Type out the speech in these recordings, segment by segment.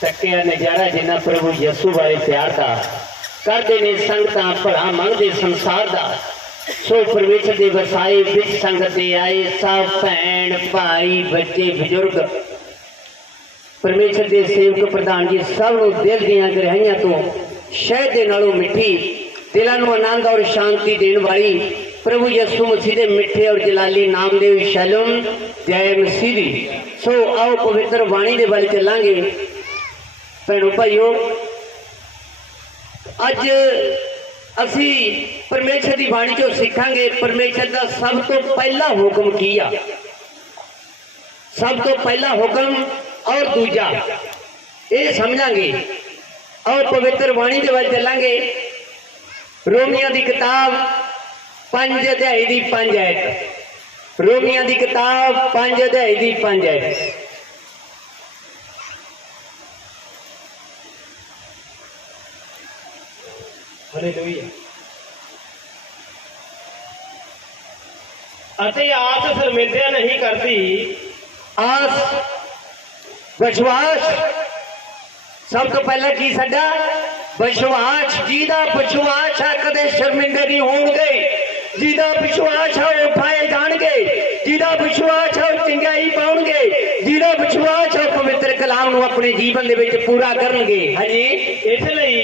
ਤੱਕਿਆ ਨਜ਼ਾਰਾ ਜਿੰਨਾ ਪ੍ਰਭੂ ਯਿਸੂ ਬਾਰੇ ਪਿਆਰ ਦਾ। ਕਰਦੇ ਨੇ ਸੰਗਤਾਂ ਭਲਾ ਮੰਗਦੇ ਸੰਸਾਰ ਦਾ। ਸੋ ਪਰਮੇਸ਼ਰ ਦੇ ਵਸਾਏ ਵਿੱਚ ਸੰਗਤ ਦੇ ਆਏ ਸਭ ਭੈਣ ਭਾਈ, ਬੱਚੇ, ਬਜ਼ੁਰਗ। ਪਰਮੇਸ਼ਰ ਦੇ ਸੇਵਕ ਪ੍ਰਧਾਨ ਜੀ ਸਭ ਨੂੰ ਦਿਲ ਦੀਆਂ ਗਹਿਰਾਈਆਂ ਤੋਂ ਸ਼ਹਿਦ ਦੇ ਨਾਲੋਂ ਮਿੱਠੀ, ਦਿਲਾਂ ਨੂੰ ਆਨੰਦ ਔਰ ਸ਼ਾਂਤੀ ਦੇਣ ਵਾਲੀ ਪ੍ਰਭੂ ਯਿਸੂ ਮਸੀਹ ਦੇ ਮਿੱਠੇ ਔਰ ਜਲਾਲੀ ਨਾਮ ਦੇ ਸ਼ਲੋਮ ਜੈ ਮਸੀਹ ਸੋ ਆਓ ਪਵਿੱਤਰ ਬਾਣੀ ਦੇ ਵੱਲ ਚੱਲਾਂਗੇ। ਭੈਣੋ, ਭਾਈਓ, ਅੱਜ ਅਸੀਂ ਪਰਮੇਸ਼ਰ ਦੀ ਬਾਣੀ ਚੋਂ ਸਿੱਖਾਂਗੇ। ਪਰਮੇਸ਼ਰ ਦਾ ਸਭ ਤੋਂ ਪਹਿਲਾ ਹੁਕਮ ਕੀ ਆ? ਸਭ ਤੋਂ ਪਹਿਲਾ ਹੁਕਮ ਔਰ ਦੂਜਾ, ਇਹ ਸਮਝਾਂਗੇ। ਔਰ ਪਵਿੱਤਰ ਬਾਣੀ ਦੇ ਵੱਲ ਚੱਲਾਂਗੇ। ਰੋਮੀਆਂ ਦੀ ਕਿਤਾਬ 5 ਅਧਿਆਇ ਦੀ 5 ਐਤ ਰੋਮੀਆਂ ਦੀ ਕਿਤਾਬ 5 ਅਧਿਆਇ ਦੀ 5 ਐਤ ਹਾਲੇਲੂਇਆ ਅਤੇ ਆਸ ਸ਼ਰਮਿੰਦਿਆ ਨਹੀਂ ਕਰਦੀ। ਆਸ, ਵਿਸ਼ਵਾਸ। ਸਭ ਤੋਂ ਪਹਿਲਾਂ ਕੀ ਸਾਡਾ? ਵਿਸ਼ਵਾਸ। ਜਿਹਦਾ ਵਿਸ਼ਵਾਸ ਹੈ ਕਦੇ ਸ਼ਰਮਿੰਦੇ ਨਹੀਂ ਹੋਣਗੇ, ਜਿਹਦਾ ਵਿਸ਼ਵਾਸ ਹੈ ਉਹ ਉਠਾਏ ਜਾਣਗੇ, ਜਿਹਦਾ ਵਿਸ਼ਵਾਸ ਹੈ ਉਹ ਚੰਗਾਈ ਪਾਉਣਗੇ ਜਿਹਦਾ ਵਿਸ਼ਵਾਸ ਹੈ ਉਹ ਪਵਿੱਤਰ ਕਲਾਮ ਨੂੰ ਆਪਣੇ ਜੀਵਨ ਦੇ ਵਿੱਚ ਪੂਰਾ ਕਰਨਗੇ। ਹਾਂਜੀ? ਇਸ ਲਈ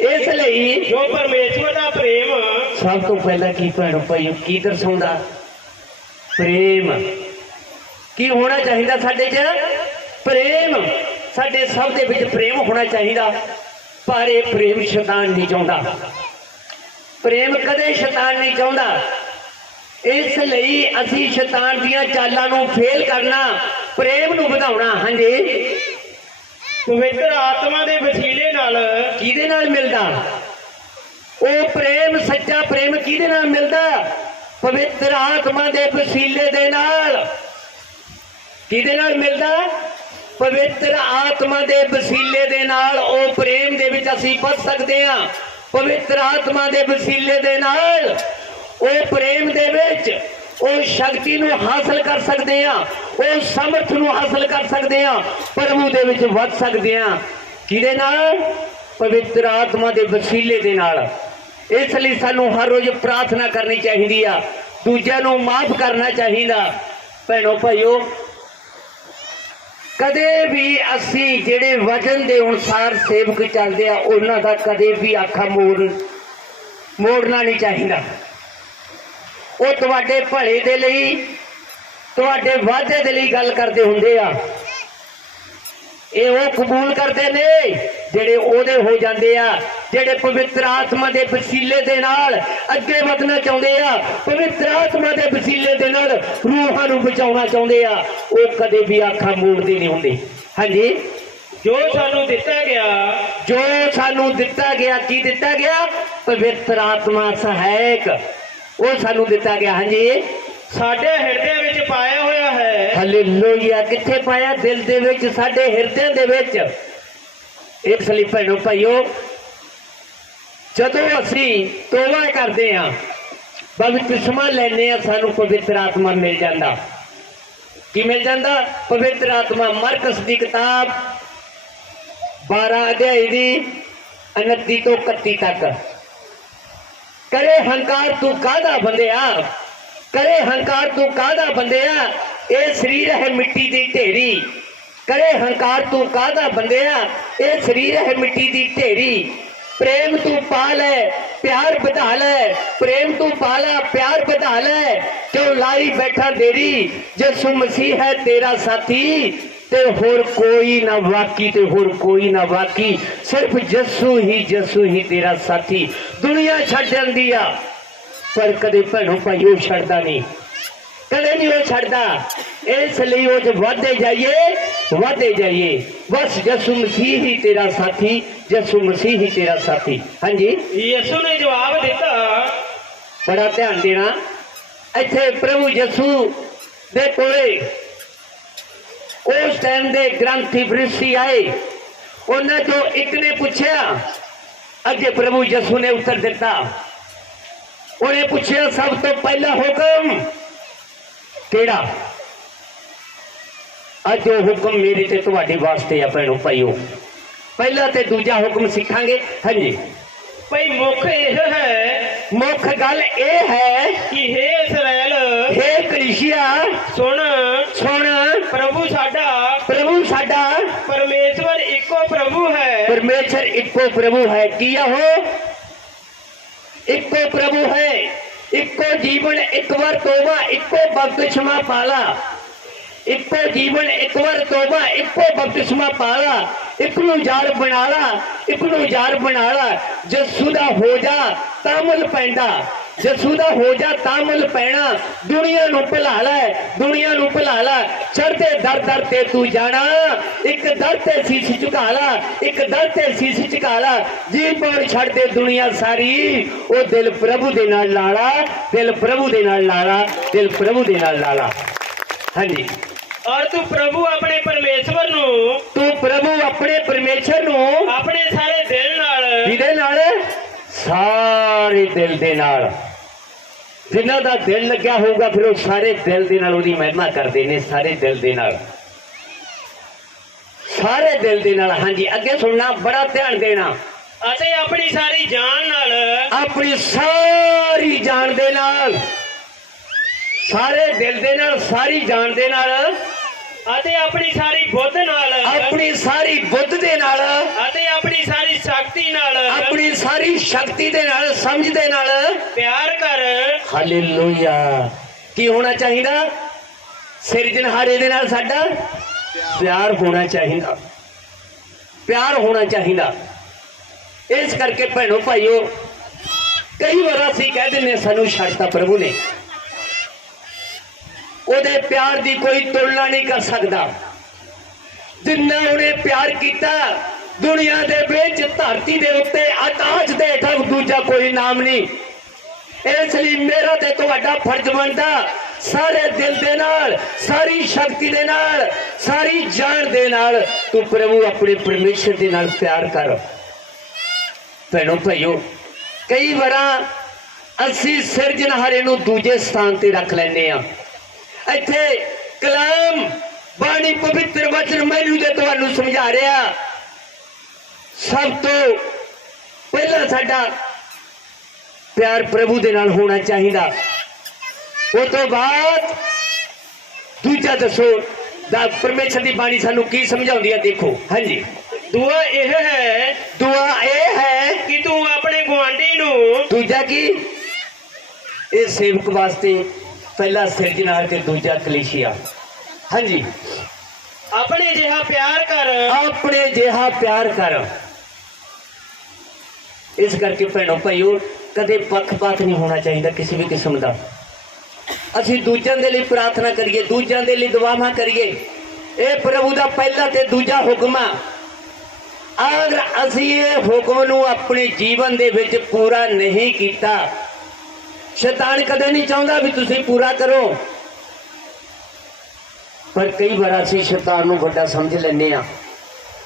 ਇਸ ਲਈ ਜੋ ਪਰਮੇਸ਼ਵਰ ਦਾ ਪ੍ਰੇਮ ਸਭ ਤੋਂ ਪਹਿਲਾਂ ਕੀ ਭੈਣੋ ਭਾਈਓ ਕੀ ਦਰਸਾਉਂਦਾ? ਪ੍ਰੇਮ। ਕੀ ਹੋਣਾ ਚਾਹੀਦਾ ਸਾਡੇ 'ਚ? ਪ੍ਰੇਮ। ਸਾਡੇ ਸਭ ਦੇ ਵਿੱਚ ਪ੍ਰੇਮ ਹੋਣਾ ਚਾਹੀਦਾ ਪਰ ਇਹ ਪ੍ਰੇਮ ਸ਼ੈਤਾਨ ਨਹੀਂ ਚਾਹੁੰਦਾ। ਪ੍ਰੇਮ ਕਦੇ ਸ਼ੈਤਾਨ ਨਹੀਂ ਚਾਹੁੰਦਾ। ਇਸ ਲਈ ਅਸੀਂ ਸ਼ੈਤਾਨ ਦੀਆਂ ਚਾਲਾਂ ਨੂੰ ਫੇਲ ਕਰਨਾ ਪ੍ਰੇਮ ਨੂੰ ਵਧਾਉਣਾ। ਹਾਂਜੀ? ਪਵਿੱਤਰ ਆਤਮਾ ਦੇ ਵਸੀਲੇ ਨਾਲ ਕਿਹਦੇ ਨਾਲ ਮਿਲਦਾ? ਉਹ ਪ੍ਰੇਮ, ਸੱਚਾ ਪ੍ਰੇਮ ਕਿਹਦੇ ਨਾਲ ਮਿਲਦਾ? ਪਵਿੱਤਰ ਆਤਮਾ ਦੇ ਵਸੀਲੇ ਦੇ ਨਾਲ। ਕਿਹਦੇ ਨਾਲ ਮਿਲਦਾ? ਪਵਿੱਤਰ ਆਤਮਾ ਦੇ ਵਸੀਲੇ ਦੇ ਨਾਲ। ਉਹ ਪ੍ਰੇਮ ਦੇ ਵਿੱਚ ਅਸੀਂ ਫਸ ਸਕਦੇ ਹਾਂ। ਪਵਿੱਤਰ ਆਤਮਾ ਦੇ ਵਸੀਲੇ ਦੇ ਨਾਲ। ਉਹ ਪ੍ਰੇਮ ਦੇ ਵਿੱਚ ਉਹ ਸ਼ਕਤੀ ਨੂੰ ਹਾਸਲ ਕਰ ਸਕਦੇ ਹਾਂ ਉਹ ਸਮਰਥ ਨੂੰ ਹਾਸਲ ਕਰ ਸਕਦੇ ਹਾਂ ਪ੍ਰਭੂ ਦੇ ਵਿੱਚ ਵੱਧ ਸਕਦੇ ਹਾਂ ਕਿਹਦੇ ਨਾਲ? ਪਵਿੱਤਰ ਆਤਮਾ ਦੇ ਵਸੀਲੇ ਦੇ ਨਾਲ। ਇਸ ਲਈ ਸਾਨੂੰ ਹਰ ਰੋਜ਼ ਪ੍ਰਾਰਥਨਾ ਕਰਨੀ ਚਾਹੀਦੀ ਆ। ਦੂਜਿਆਂ ਨੂੰ ਮਾਫ ਕਰਨਾ ਚਾਹੀਦਾ। ਭੈਣੋ ਭਾਈਓ, ਕਦੇ ਵੀ ਅਸੀਂ ਜਿਹੜੇ ਵਚਨ ਦੇ ਅਨੁਸਾਰ ਸੇਵਕ ਚੱਲਦੇ ਆ, ਉਹਨਾਂ ਦਾ ਕਦੇ ਵੀ ਆਖਾ ਮੋੜ ਮੋੜਨਾ ਨਹੀਂ ਚਾਹੀਦਾ। ਉਹ ਤੁਹਾਡੇ ਭਲੇ ਦੇ ਲਈ ਤੁਹਾਡੇ ਵਾਅਦੇ ਦੇ ਲਈ ਗੱਲ ਕਰਦੇ ਹੁੰਦੇ ਆ। ਇਹ ਉਹ ਕਬੂਲ ਕਰਦੇ ਨੇ ਜਿਹੜੇ ਉਹਦੇ ਹੋ ਜਾਂਦੇ ਆ ਜਿਹੜੇ ਪਵਿੱਤਰ ਆਤਮਾ ਦੇ ਵਸੀਲੇ ਦੇ ਨਾਲ ਅੱਗੇ ਵਧਣਾ ਚਾਹੁੰਦੇ ਆ। ਪਵਿੱਤਰ ਆਤਮਾ ਦੇ ਵਸੀਲੇ ਦੇ ਨਾਲ ਰੂਹਾਂ ਨੂੰ ਬਚਾਉਣਾ ਚਾਹੁੰਦੇ ਆ। ਉਹ ਕਦੇ ਵੀ ਆਖਾਂ ਮੋੜਦੇ ਨਹੀਂ ਹੁੰਦੇ। ਹਾਂਜੀ? ਜੋ ਸਾਨੂੰ ਦਿੱਤਾ ਗਿਆ। ਜੋ ਸਾਨੂੰ ਦਿੱਤਾ ਗਿਆ ਕੀ ਦਿੱਤਾ ਗਿਆ? ਪਵਿੱਤਰ ਆਤਮਾ ਸਹਾਇਕ। ਉਹ ਸਾਨੂੰ ਦਿੱਤਾ ਗਿਆ ਹਾਂਜੀ। ਸਾਡੇ ਹਿਰਦੇ ਵਿੱਚ ਪਾਇਆ ਹੋਇਆ ਹੈ। ਹਾਲੇਲੂਇਆ ਕਿੱਥੇ ਪਾਇਆ? ਦਿਲ ਦੇ ਵਿੱਚ ਸਾਡੇ ਹਿਰਦਿਆਂ ਦੇ ਵਿੱਚ। ਇਸ ਲਈ ਭੈਣੋ ਭਾਈਓ ਜਦੋਂ ਅਸੀਂ ਤੋਬਾ ਕਰਦੇ ਹਾਂ ਬਪਤਿਸਮਾ ਲੈਨੇ ਆ ਸਾਨੂੰ ਪਵਿੱਤਰ ਆਤਮਾ ਮਿਲ ਜਾਂਦਾ। ਕੀ ਮਿਲ ਜਾਂਦਾ? ਪਵਿੱਤਰ ਆਤਮਾ ਮਰਕਸ ਦੀ ਕਿਤਾਬ 12 ਅਧਿਆਇ ਦੀ 29 ਤੋਂ 31 ਤੱਕ। ਕਰੇ ਹੰਕਾਰ ਤੂੰ ਕਾਹਦਾ ਬੰਦਿਆ ਕਰੇ ਹੰਕਾਰ ਤੂੰ ਕਾਹਦਾ ਬੰਦਿਆ ਇਹ ਸਰੀਰ ਹੈ ਮਿੱਟੀ ਦੀ ਢੇਰੀ ਕਰੇ ਹੰਕਾਰ ਤੂੰ ਕਾਹਦਾ ਬੰਦਿਆ ਇਹ ਸਰੀਰ ਹੈ ਮਿੱਟੀ ਦੀ ਢੇਰੀ ਪ੍ਰੇਮ ਤੂੰ ਪਾ ਲੈ ਪਿਆਰ ਵਧਾ ਲੈ ਪ੍ਰੇਮ ਤੂੰ ਪਾ ਲੈ ਪਿਆਰ ਵਧਾ ਲੈ ਕਿਉਂ ਲਾਈ ਬੈਠਾ ਦੇਰੀ ਯਿਸੂ ਮਸੀਹ ਹੈ ਤੇਰਾ ਸਾਥੀ ਤੇ ਹੋਰ ਕੋਈ ਨਾ ਬਾਕੀ ਤੇ ਹੋਰ ਕੋਈ ਨਾ ਬਾਕੀ ਸਿਰਫ ਯਿਸੂ ਹੀ ਯਿਸੂ ਹੀ ਤੇਰਾ ਸਾਥੀ ਦੁਨੀਆ ਛੱਡ ਜਾਂਦੀ ਆ। ਪਰ ਕਦੇ ਭੈਣੋ ਭਾਈਓ ਛੱਡਦਾ ਨਹੀਂ। ਕਦੇ ਨਹੀਂ ਉਹ ਛੱਡਦਾ। ਇਸ ਲਈ ਉਹ ਜੇ ਵਧਦੇ ਜਾਈਏ ਵਧਦੇ ਜਾਈਏ। ਬਸ ਯਿਸੂ ਮਸੀਹ ਹੀ ਤੇਰਾ ਸਾਥੀ ਯਿਸੂ ਮਸੀਹ ਹੀ ਤੇਰਾ ਸਾਥੀ। ਹਾਂਜੀ? ਯਿਸੂ ਨੇ ਜਵਾਬ ਦਿੱਤਾ। ਬੜਾ ਧਿਆਨ ਦੇਣਾ। ਇੱਥੇ ਪ੍ਰਭੂ ਯਿਸੂ ਦੇ ਕੋਲੇ ਉਸ ਟਾਈਮ ਦੇ ਗ੍ਰੰਥੀ ਫਰੀਸੀ ਆਏ। ਉਹਨਾਂ ਤੋਂ ਇੱਕ ਨੇ ਪੁੱਛਿਆ ਅੱਗੇ ਪ੍ਰਭੂ ਯਿਸੂ ਨੇ ਉੱਤਰ ਦਿੱਤਾ ਉਹਨੇ ਪੁੱਛਿਆ ਸਭ ਤੋਂ ਪਹਿਲਾ ਹੁਕਮ ਕਿਹੜਾ ਅੱਜ ਉਹ ਹੁਕਮ ਮੇਰੇ ਤੇ ਤੁਹਾਡੇ ਵਾਸਤੇ ਆ ਭੈਣੋ ਭਾਈਓ ਪਹਿਲਾ ਤੇ ਦੂਜਾ ਹੁਕਮ ਸਿੱਖਾਂਗੇ ਹਾਂਜੀ ਭਈ ਮੁੱਖ ਇਹ ਹੈ ਮੁੱਖ ਗੱਲ ਇਹ ਹੈ ਕਿ ਹੇ ਇਸਰਾਇਲ ਹੇ ਕ੍ਰਿਸ਼ੀਆ ਸੁਣ ਹੈ ਪਰਮੇਸ਼ਰ ਇੱਕੋ ਪ੍ਰਭੂ ਹੈ ਕੀ ਆ ਉਹ ਇੱਕੋ ਪ੍ਰਭੂ ਹੈ ਇੱਕੋ ਜੀਵਨ ਇੱਕ ਵਾਰ ਤੋਬਾ ਇੱਕੋ ਬਪਤਿਸਮਾ ਪਾਲਾ ਇੱਕੋ ਜੀਵਨ ਇੱਕ ਵਾਰ ਤੋਬਾ ਇੱਕੋ ਬਪਤਿਸਮਾ ਪਾਲਾ ਇੱਕ ਨੂੰ ਯਾਰ ਬਣਾ ਲਾ ਇੱਕ ਨੂੰ ਯਾਰ ਬਣਾ ਲਾ ਜਸੂ ਦਾ ਹੋ ਜਾ ਤਾਮਲ ਪੈਂਦਾ ਜਸੂ ਦਾ ਹੋ ਜਾ ਤਾਂ ਮੁੱਲ ਪੈਣਾ। ਦੁਨੀਆ ਨੂੰ ਭੁਲਾ ਲੈ ਦੁਨੀਆ ਨੂੰ ਭੁਲਾ ਲੈ। ਚੜਦੇ ਦਰ ਦਰ ਤੇ ਤੂੰ ਜਾਣਾ। ਇੱਕ ਦਰ ਤੇ ਸੀਸ ਝੁਕਾ ਲਾ ਇੱਕ ਦਰ ਤੇ ਸੀਸ ਝੁਕਾ ਲਾ। ਜੀ ਪੌੜ ਛੱਡ ਦੇ ਦੁਨੀਆ ਸਾਰੀ। ਉਹ ਦਿਲ ਪ੍ਰਭੂ ਦੇ ਨਾਲ ਲਾਲਾ ਦਿਲ ਪ੍ਰਭੂ ਦੇ ਨਾਲ ਲਾਲਾ ਦਿਲ ਪ੍ਰਭੂ ਦੇ ਨਾਲ ਲਾਲਾ। ਹਾਂਜੀ। ਔਰ ਤੂੰ ਪ੍ਰਭੂ ਆਪਣੇ ਪਰਮੇਸ਼ਵਰ ਨੂੰ ਤੂੰ ਪ੍ਰਭੂ ਆਪਣੇ ਪਰਮੇਸ਼ਰ ਨੂੰ ਆਪਣੇ ਸਾਰੇ ਦਿਲ ਨਾਲ। ਕਿਹਦੇ ਨਾਲ? ਸਾਰੇ ਦਿਲ ਦੇ ਨਾਲ। ਜਿਨ੍ਹਾਂ ਦਾ ਦਿਲ ਲੱਗਿਆ ਹੋਊਗਾ ਫਿਰ ਉਹ ਸਾਰੇ ਦਿਲ ਦੇ ਨਾਲ ਉਹਦੀ ਮਹਿਮਾ ਕਰਦੇ ਨੇ ਸਾਰੇ ਦਿਲ ਦੇ ਨਾਲ। ਸਾਰੇ ਦਿਲ ਦੇ ਨਾਲ ਹਾਂਜੀ ਅੱਗੇ ਸੁਣਨਾ ਬੜਾ ਧਿਆਨ ਦੇਣਾ। ਅਤੇ ਆਪਣੀ ਸਾਰੀ ਜਾਨ ਨਾਲ। ਆਪਣੀ ਸਾਰੀ ਜਾਨ ਦੇ ਨਾਲ। ਸਾਰੇ ਦਿਲ ਦੇ ਨਾਲ ਸਾਰੀ ਜਾਨ ਦੇ ਨਾਲ। ਅਤੇ ਆਪਣੀ ਸਾਰੀ ਬੁੱਧ ਨਾਲ। ਆਪਣੀ ਸਾਰੀ ਬੁੱਧ ਦੇ ਨਾਲ ਅਤੇ ਆਪਣੀ ਸਾਰੀ ਸ਼ਕਤੀ ਨਾਲ। ਆਪਣੀ ਸਾਰੀ ਸ਼ਕਤੀ ਦੇ ਨਾਲ ਸਮਝ ਦੇ ਨਾਲ। ਪਿਆਰ ਕਰ। ਹਾਲੇਲੂਇਆ। ਕੀ ਹੋਣਾ ਚਾਹੀਦਾ? ਸਿਰਜਣਹਾਰੇ ਦੇ ਨਾਲ ਸਾਡਾ ਪਿਆਰ ਹੋਣਾ ਚਾਹੀਦਾ। ਪਿਆਰ ਹੋਣਾ ਚਾਹੀਦਾ। ਇਸ ਕਰਕੇ ਭੈਣੋ ਭਾਈਓ ਕਈ ਵਾਰ ਅਸੀਂ ਕਹਿ ਹਾਂ, ਸਾਨੂੰ ਛੱਡਤਾ ਪ੍ਰਭੂ ਨੇ। ਉਹਦੇ ਪਿਆਰ ਦੀ ਕੋਈ ਤੁਲਨਾ ਨਹੀਂ ਕਰ ਸਕਦਾ। ਜਿੰਨਾ ਉਹਨੇ ਪਿਆਰ ਕੀਤਾ, ਦੁਨੀਆ ਦੇ ਵਿੱਚ ਧਰਤੀ ਦੇ ਉੱਤੇ ਆਕਾਸ਼ ਦੇ ਹੇਠਾਂ ਦੂਜਾ ਕੋਈ ਨਾਮ ਨਹੀਂ। ਇਸ ਲਈ ਮੇਰਾ ਤੇ ਤੁਹਾਡਾ ਫਰਜ਼ ਬਣਦਾ, ਸਾਰੇ ਦਿਲ ਦੇ ਨਾਲ, ਸਾਰੀ ਸ਼ਕਤੀ ਦੇ ਨਾਲ, ਸਾਰੀ ਜਾਨ ਦੇ ਨਾਲ ਤੂੰ ਪ੍ਰਭੂ ਆਪਣੇ ਪਰਮੇਸ਼ਰ ਦੇ ਨਾਲ ਪਿਆਰ ਕਰ। ਭੈਣੋ ਭਾਈਓ, ਕਈ ਵਾਰਾਂ ਅਸੀਂ ਸਿਰਜਣਹਾਰੇ ਨੂੰ ਦੂਜੇ ਸਥਾਨ ਤੇ ਰੱਖ ਲੈਂਦੇ ਆ ਇੱਥੇ ਕਲਾਮ ਬਾਣੀ ਪਵਿੱਤਰ ਵਚਨ ਮੈਨੂੰ ਜੇ ਤੁਹਾਨੂੰ ਸਮਝਾ ਰਿਹਾ। ਸਭ ਤੋਂ ਪਹਿਲਾਂ ਸਾਡਾ ਪਿਆਰ ਪ੍ਰਭੂ ਦੇ ਨਾਲ ਹੋਣਾ ਚਾਹੀਦਾ। ਉਹ ਤੋਂ ਬਾਅਦ ਦੂਜਾ ਦੱਸੋ ਦਾ ਪਰਮੇਸ਼ਰ ਦੀ ਬਾਣੀ ਸਾਨੂੰ ਕੀ ਸਮਝਾਉਂਦੀ ਹੈ ਦੇਖੋ। ਹਾਂਜੀ। ਦੂਆ ਇਹ ਹੈ ਦੁਆ ਇਹ ਹੈ ਕਿ ਤੂੰ ਆਪਣੇ ਗੁਆਂਢੀ ਨੂੰ ਦੂਜਾ ਕੀ? ਇਹ ਸੇਵਕ ਵਾਸਤੇ ਪਹਿਲਾ ਸਿਰਜਣਹਾਰ ਤੇ ਦੂਜਾ ਕਲੀਸ਼ੀਆ। ਹਾਂਜੀ। ਆਪਣੇ ਜਿਹਾ ਪਿਆਰ ਕਰ। ਆਪਣੇ ਜਿਹਾ ਪਿਆਰ ਕਰ। ਇਸ ਕਰਕੇ ਭੈਣੋ ਭਾਈਓ ਕਦੇ ਪੱਖਪਾਤ ਨਹੀਂ ਹੋਣਾ ਚਾਹੀਦਾ ਕਿਸੇ ਵੀ ਕਿਸਮ ਦਾ। ਅਸੀਂ ਦੂਜਿਆਂ ਦੇ ਲਈ ਪ੍ਰਾਰਥਨਾ ਕਰੀਏ ਦੂਜਿਆਂ ਦੇ ਲਈ ਦੁਆਵਾਂ ਕਰੀਏ। ਇਹ ਪ੍ਰਭੂ ਦਾ ਪਹਿਲਾ ਤੇ ਦੂਜਾ ਹੁਕਮ ਆ। ਅਗਰ ਅਸੀਂ ਇਹ ਹੁਕਮ ਨੂੰ ਆਪਣੇ ਜੀਵਨ ਦੇ ਵਿੱਚ ਪੂਰਾ ਨਹੀਂ ਕੀਤਾ ਸ਼ੈਤਾਨ ਕਦੇ ਨਹੀਂ ਚਾਹੁੰਦਾ ਵੀ ਤੁਸੀਂ ਪੂਰਾ ਕਰੋ। ਪਰ ਕਈ ਵਾਰ ਅਸੀਂ ਸ਼ੈਤਾਨ ਨੂੰ ਵੱਡਾ ਸਮਝ ਲੈਂਦੇ ਆ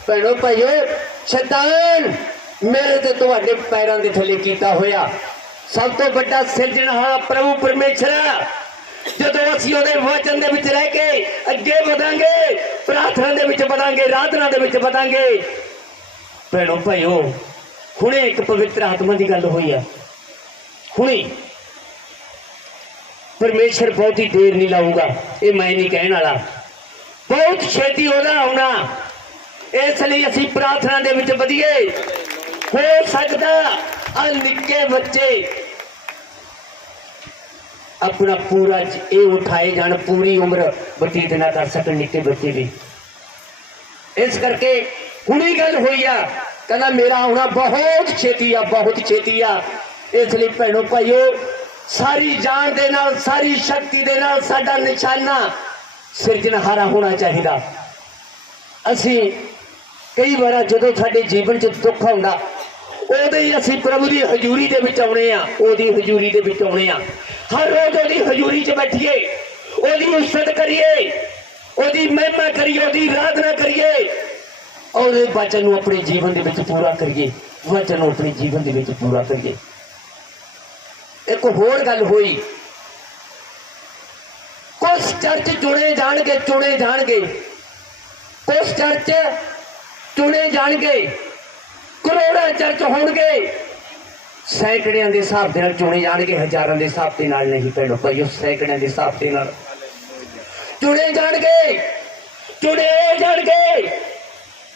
ਭੈਣੋ, ਭਾਈਓ, ਸ਼ੈਤਾਨ ਮੇਰੇ ਤੇ ਤੁਹਾਡੇ ਪੈਰਾਂ ਦੇ ਥੱਲੇ ਕੀਤਾ ਹੋਇਆ ਸਭ ਤੋਂ ਵੱਡਾ ਸਿਰਜਣਹਾਰ ਪ੍ਰਭੂ ਪਰਮੇਸ਼ਰ ਜਦੋਂ ਅਸੀਂ ਉਹਦੇ ਵਚਨ ਦੇ ਵਿੱਚ ਰਹਿ ਕੇ ਅੱਗੇ ਵਧਾਂਗੇ, ਪ੍ਰਾਰਥਨਾ ਦੇ ਵਿੱਚ ਵਧਾਂਗੇ ਰਾਧਨਾ ਦੇ ਵਿੱਚ ਵਧਾਂਗੇ, ਭੈਣੋ, ਭਾਈਓ, ਹੁਣੇ ਇੱਕ ਪਵਿੱਤਰ ਆਤਮਾ ਦੀ ਗੱਲ ਹੋਈ ਆ। ਹੁਣੇ ਪਰਮੇਸ਼ਰ ਬਹੁਤੀ ਦੇਰ ਨਹੀਂ ਲਾਊਗਾ। ਇਹ ਮੈਂ ਨਹੀਂ ਕਹਿਣ ਵਾਲਾ। ਬਹੁਤ ਛੇਤੀ ਉਹਦਾ ਆਉਣਾ। ਇਸ ਲਈ ਅਸੀਂ ਪ੍ਰਾਰਥਨਾ ਦੇ ਵਿੱਚ ਵਧੀਏ। ਹੋ ਸਕਦਾ ਆ ਨਿੱਕੇ ਬੱਚੇ ਆਪਣਾ ਪੂਰਾ ਇਹ ਉਠਾਏ ਜਾਣ, ਪੂਰੀ ਉਮਰ ਬਤੀਤ ਨਾ ਕਰ ਸਕਣ ਨਿੱਕੇ ਬੱਚੇ ਦੀ। ਇਸ ਕਰਕੇ ਹੁਣੀ ਗੱਲ ਹੋਈ ਆ। ਕਹਿੰਦਾ, ਮੇਰਾ ਆਉਣਾ ਬਹੁਤ ਛੇਤੀ ਆ, ਬਹੁਤ ਛੇਤੀ ਆ। ਇਸ ਲਈ ਭੈਣੋ ਭਾਈਓ ਸਾਰੀ ਜਾਨ ਦੇ ਨਾਲ, ਸਾਰੀ ਸ਼ਕਤੀ ਦੇ ਨਾਲ ਸਾਡਾ ਨਿਸ਼ਾਨਾ ਸਿਰਜਣਹਾਰਾ ਹੋਣਾ ਚਾਹੀਦਾ। ਅਸੀਂ ਕਈ ਵਾਰ ਜਦੋਂ ਸਾਡੇ ਜੀਵਨ 'ਚ ਦੁੱਖ ਆਉਂਦਾ ਉਦੋਂ ਹੀ ਅਸੀਂ ਪ੍ਰਭੂ ਦੀ ਹਜ਼ੂਰੀ ਦੇ ਵਿੱਚ ਆਉਣੇ ਆ, ਉਹਦੀ ਹਜ਼ੂਰੀ ਦੇ ਵਿੱਚ ਆਉਣੇ ਆ। ਹਰ ਰੋਜ਼ ਉਹਦੀ ਹਜ਼ੂਰੀ 'ਚ ਬੈਠੀਏ, ਉਹਦੀ ਉਸਤ ਕਰੀਏ, ਉਹਦੀ ਮਹਿਮਾ ਕਰੀਏ, ਉਹਦੀ ਆਰਾਧਨਾ ਕਰੀਏ, ਔਰ ਉਹਦੇ ਵਚਨ ਨੂੰ ਆਪਣੇ ਜੀਵਨ ਦੇ ਵਿੱਚ ਪੂਰਾ ਕਰੀਏ, ਵਚਨ ਨੂੰ ਆਪਣੇ ਜੀਵਨ ਦੇ ਵਿੱਚ ਪੂਰਾ ਕਰੀਏ। ਇੱਕ ਹੋਰ ਗੱਲ ਹੋਈ। ਕੁਝ ਚਰਚ ਚੁਣੇ ਜਾਣਗੇ ਚੁਣੇ ਜਾਣਗੇ। ਕੁਝ ਚਰਚ ਚੁਣੇ ਜਾਣਗੇ। ਕਰੋੜਾਂ ਚਰਚ ਹੋਣਗੇ। ਸੈਂਕੜਿਆਂ ਦੇ ਹਿਸਾਬ ਦੇ ਨਾਲ ਚੁਣੇ ਜਾਣਗੇ, ਹਜ਼ਾਰਾਂ ਦੇ ਹਿਸਾਬ ਦੇ ਨਾਲ ਨਹੀਂ ਭੈਣੋ ਭਾਈਓ, ਸੈਂਕੜਿਆਂ ਦੇ ਹਿਸਾਬ ਦੇ ਨਾਲ। ਚੁਣੇ ਜਾਣਗੇ ਚੁਣੇ ਜਾਣਗੇ।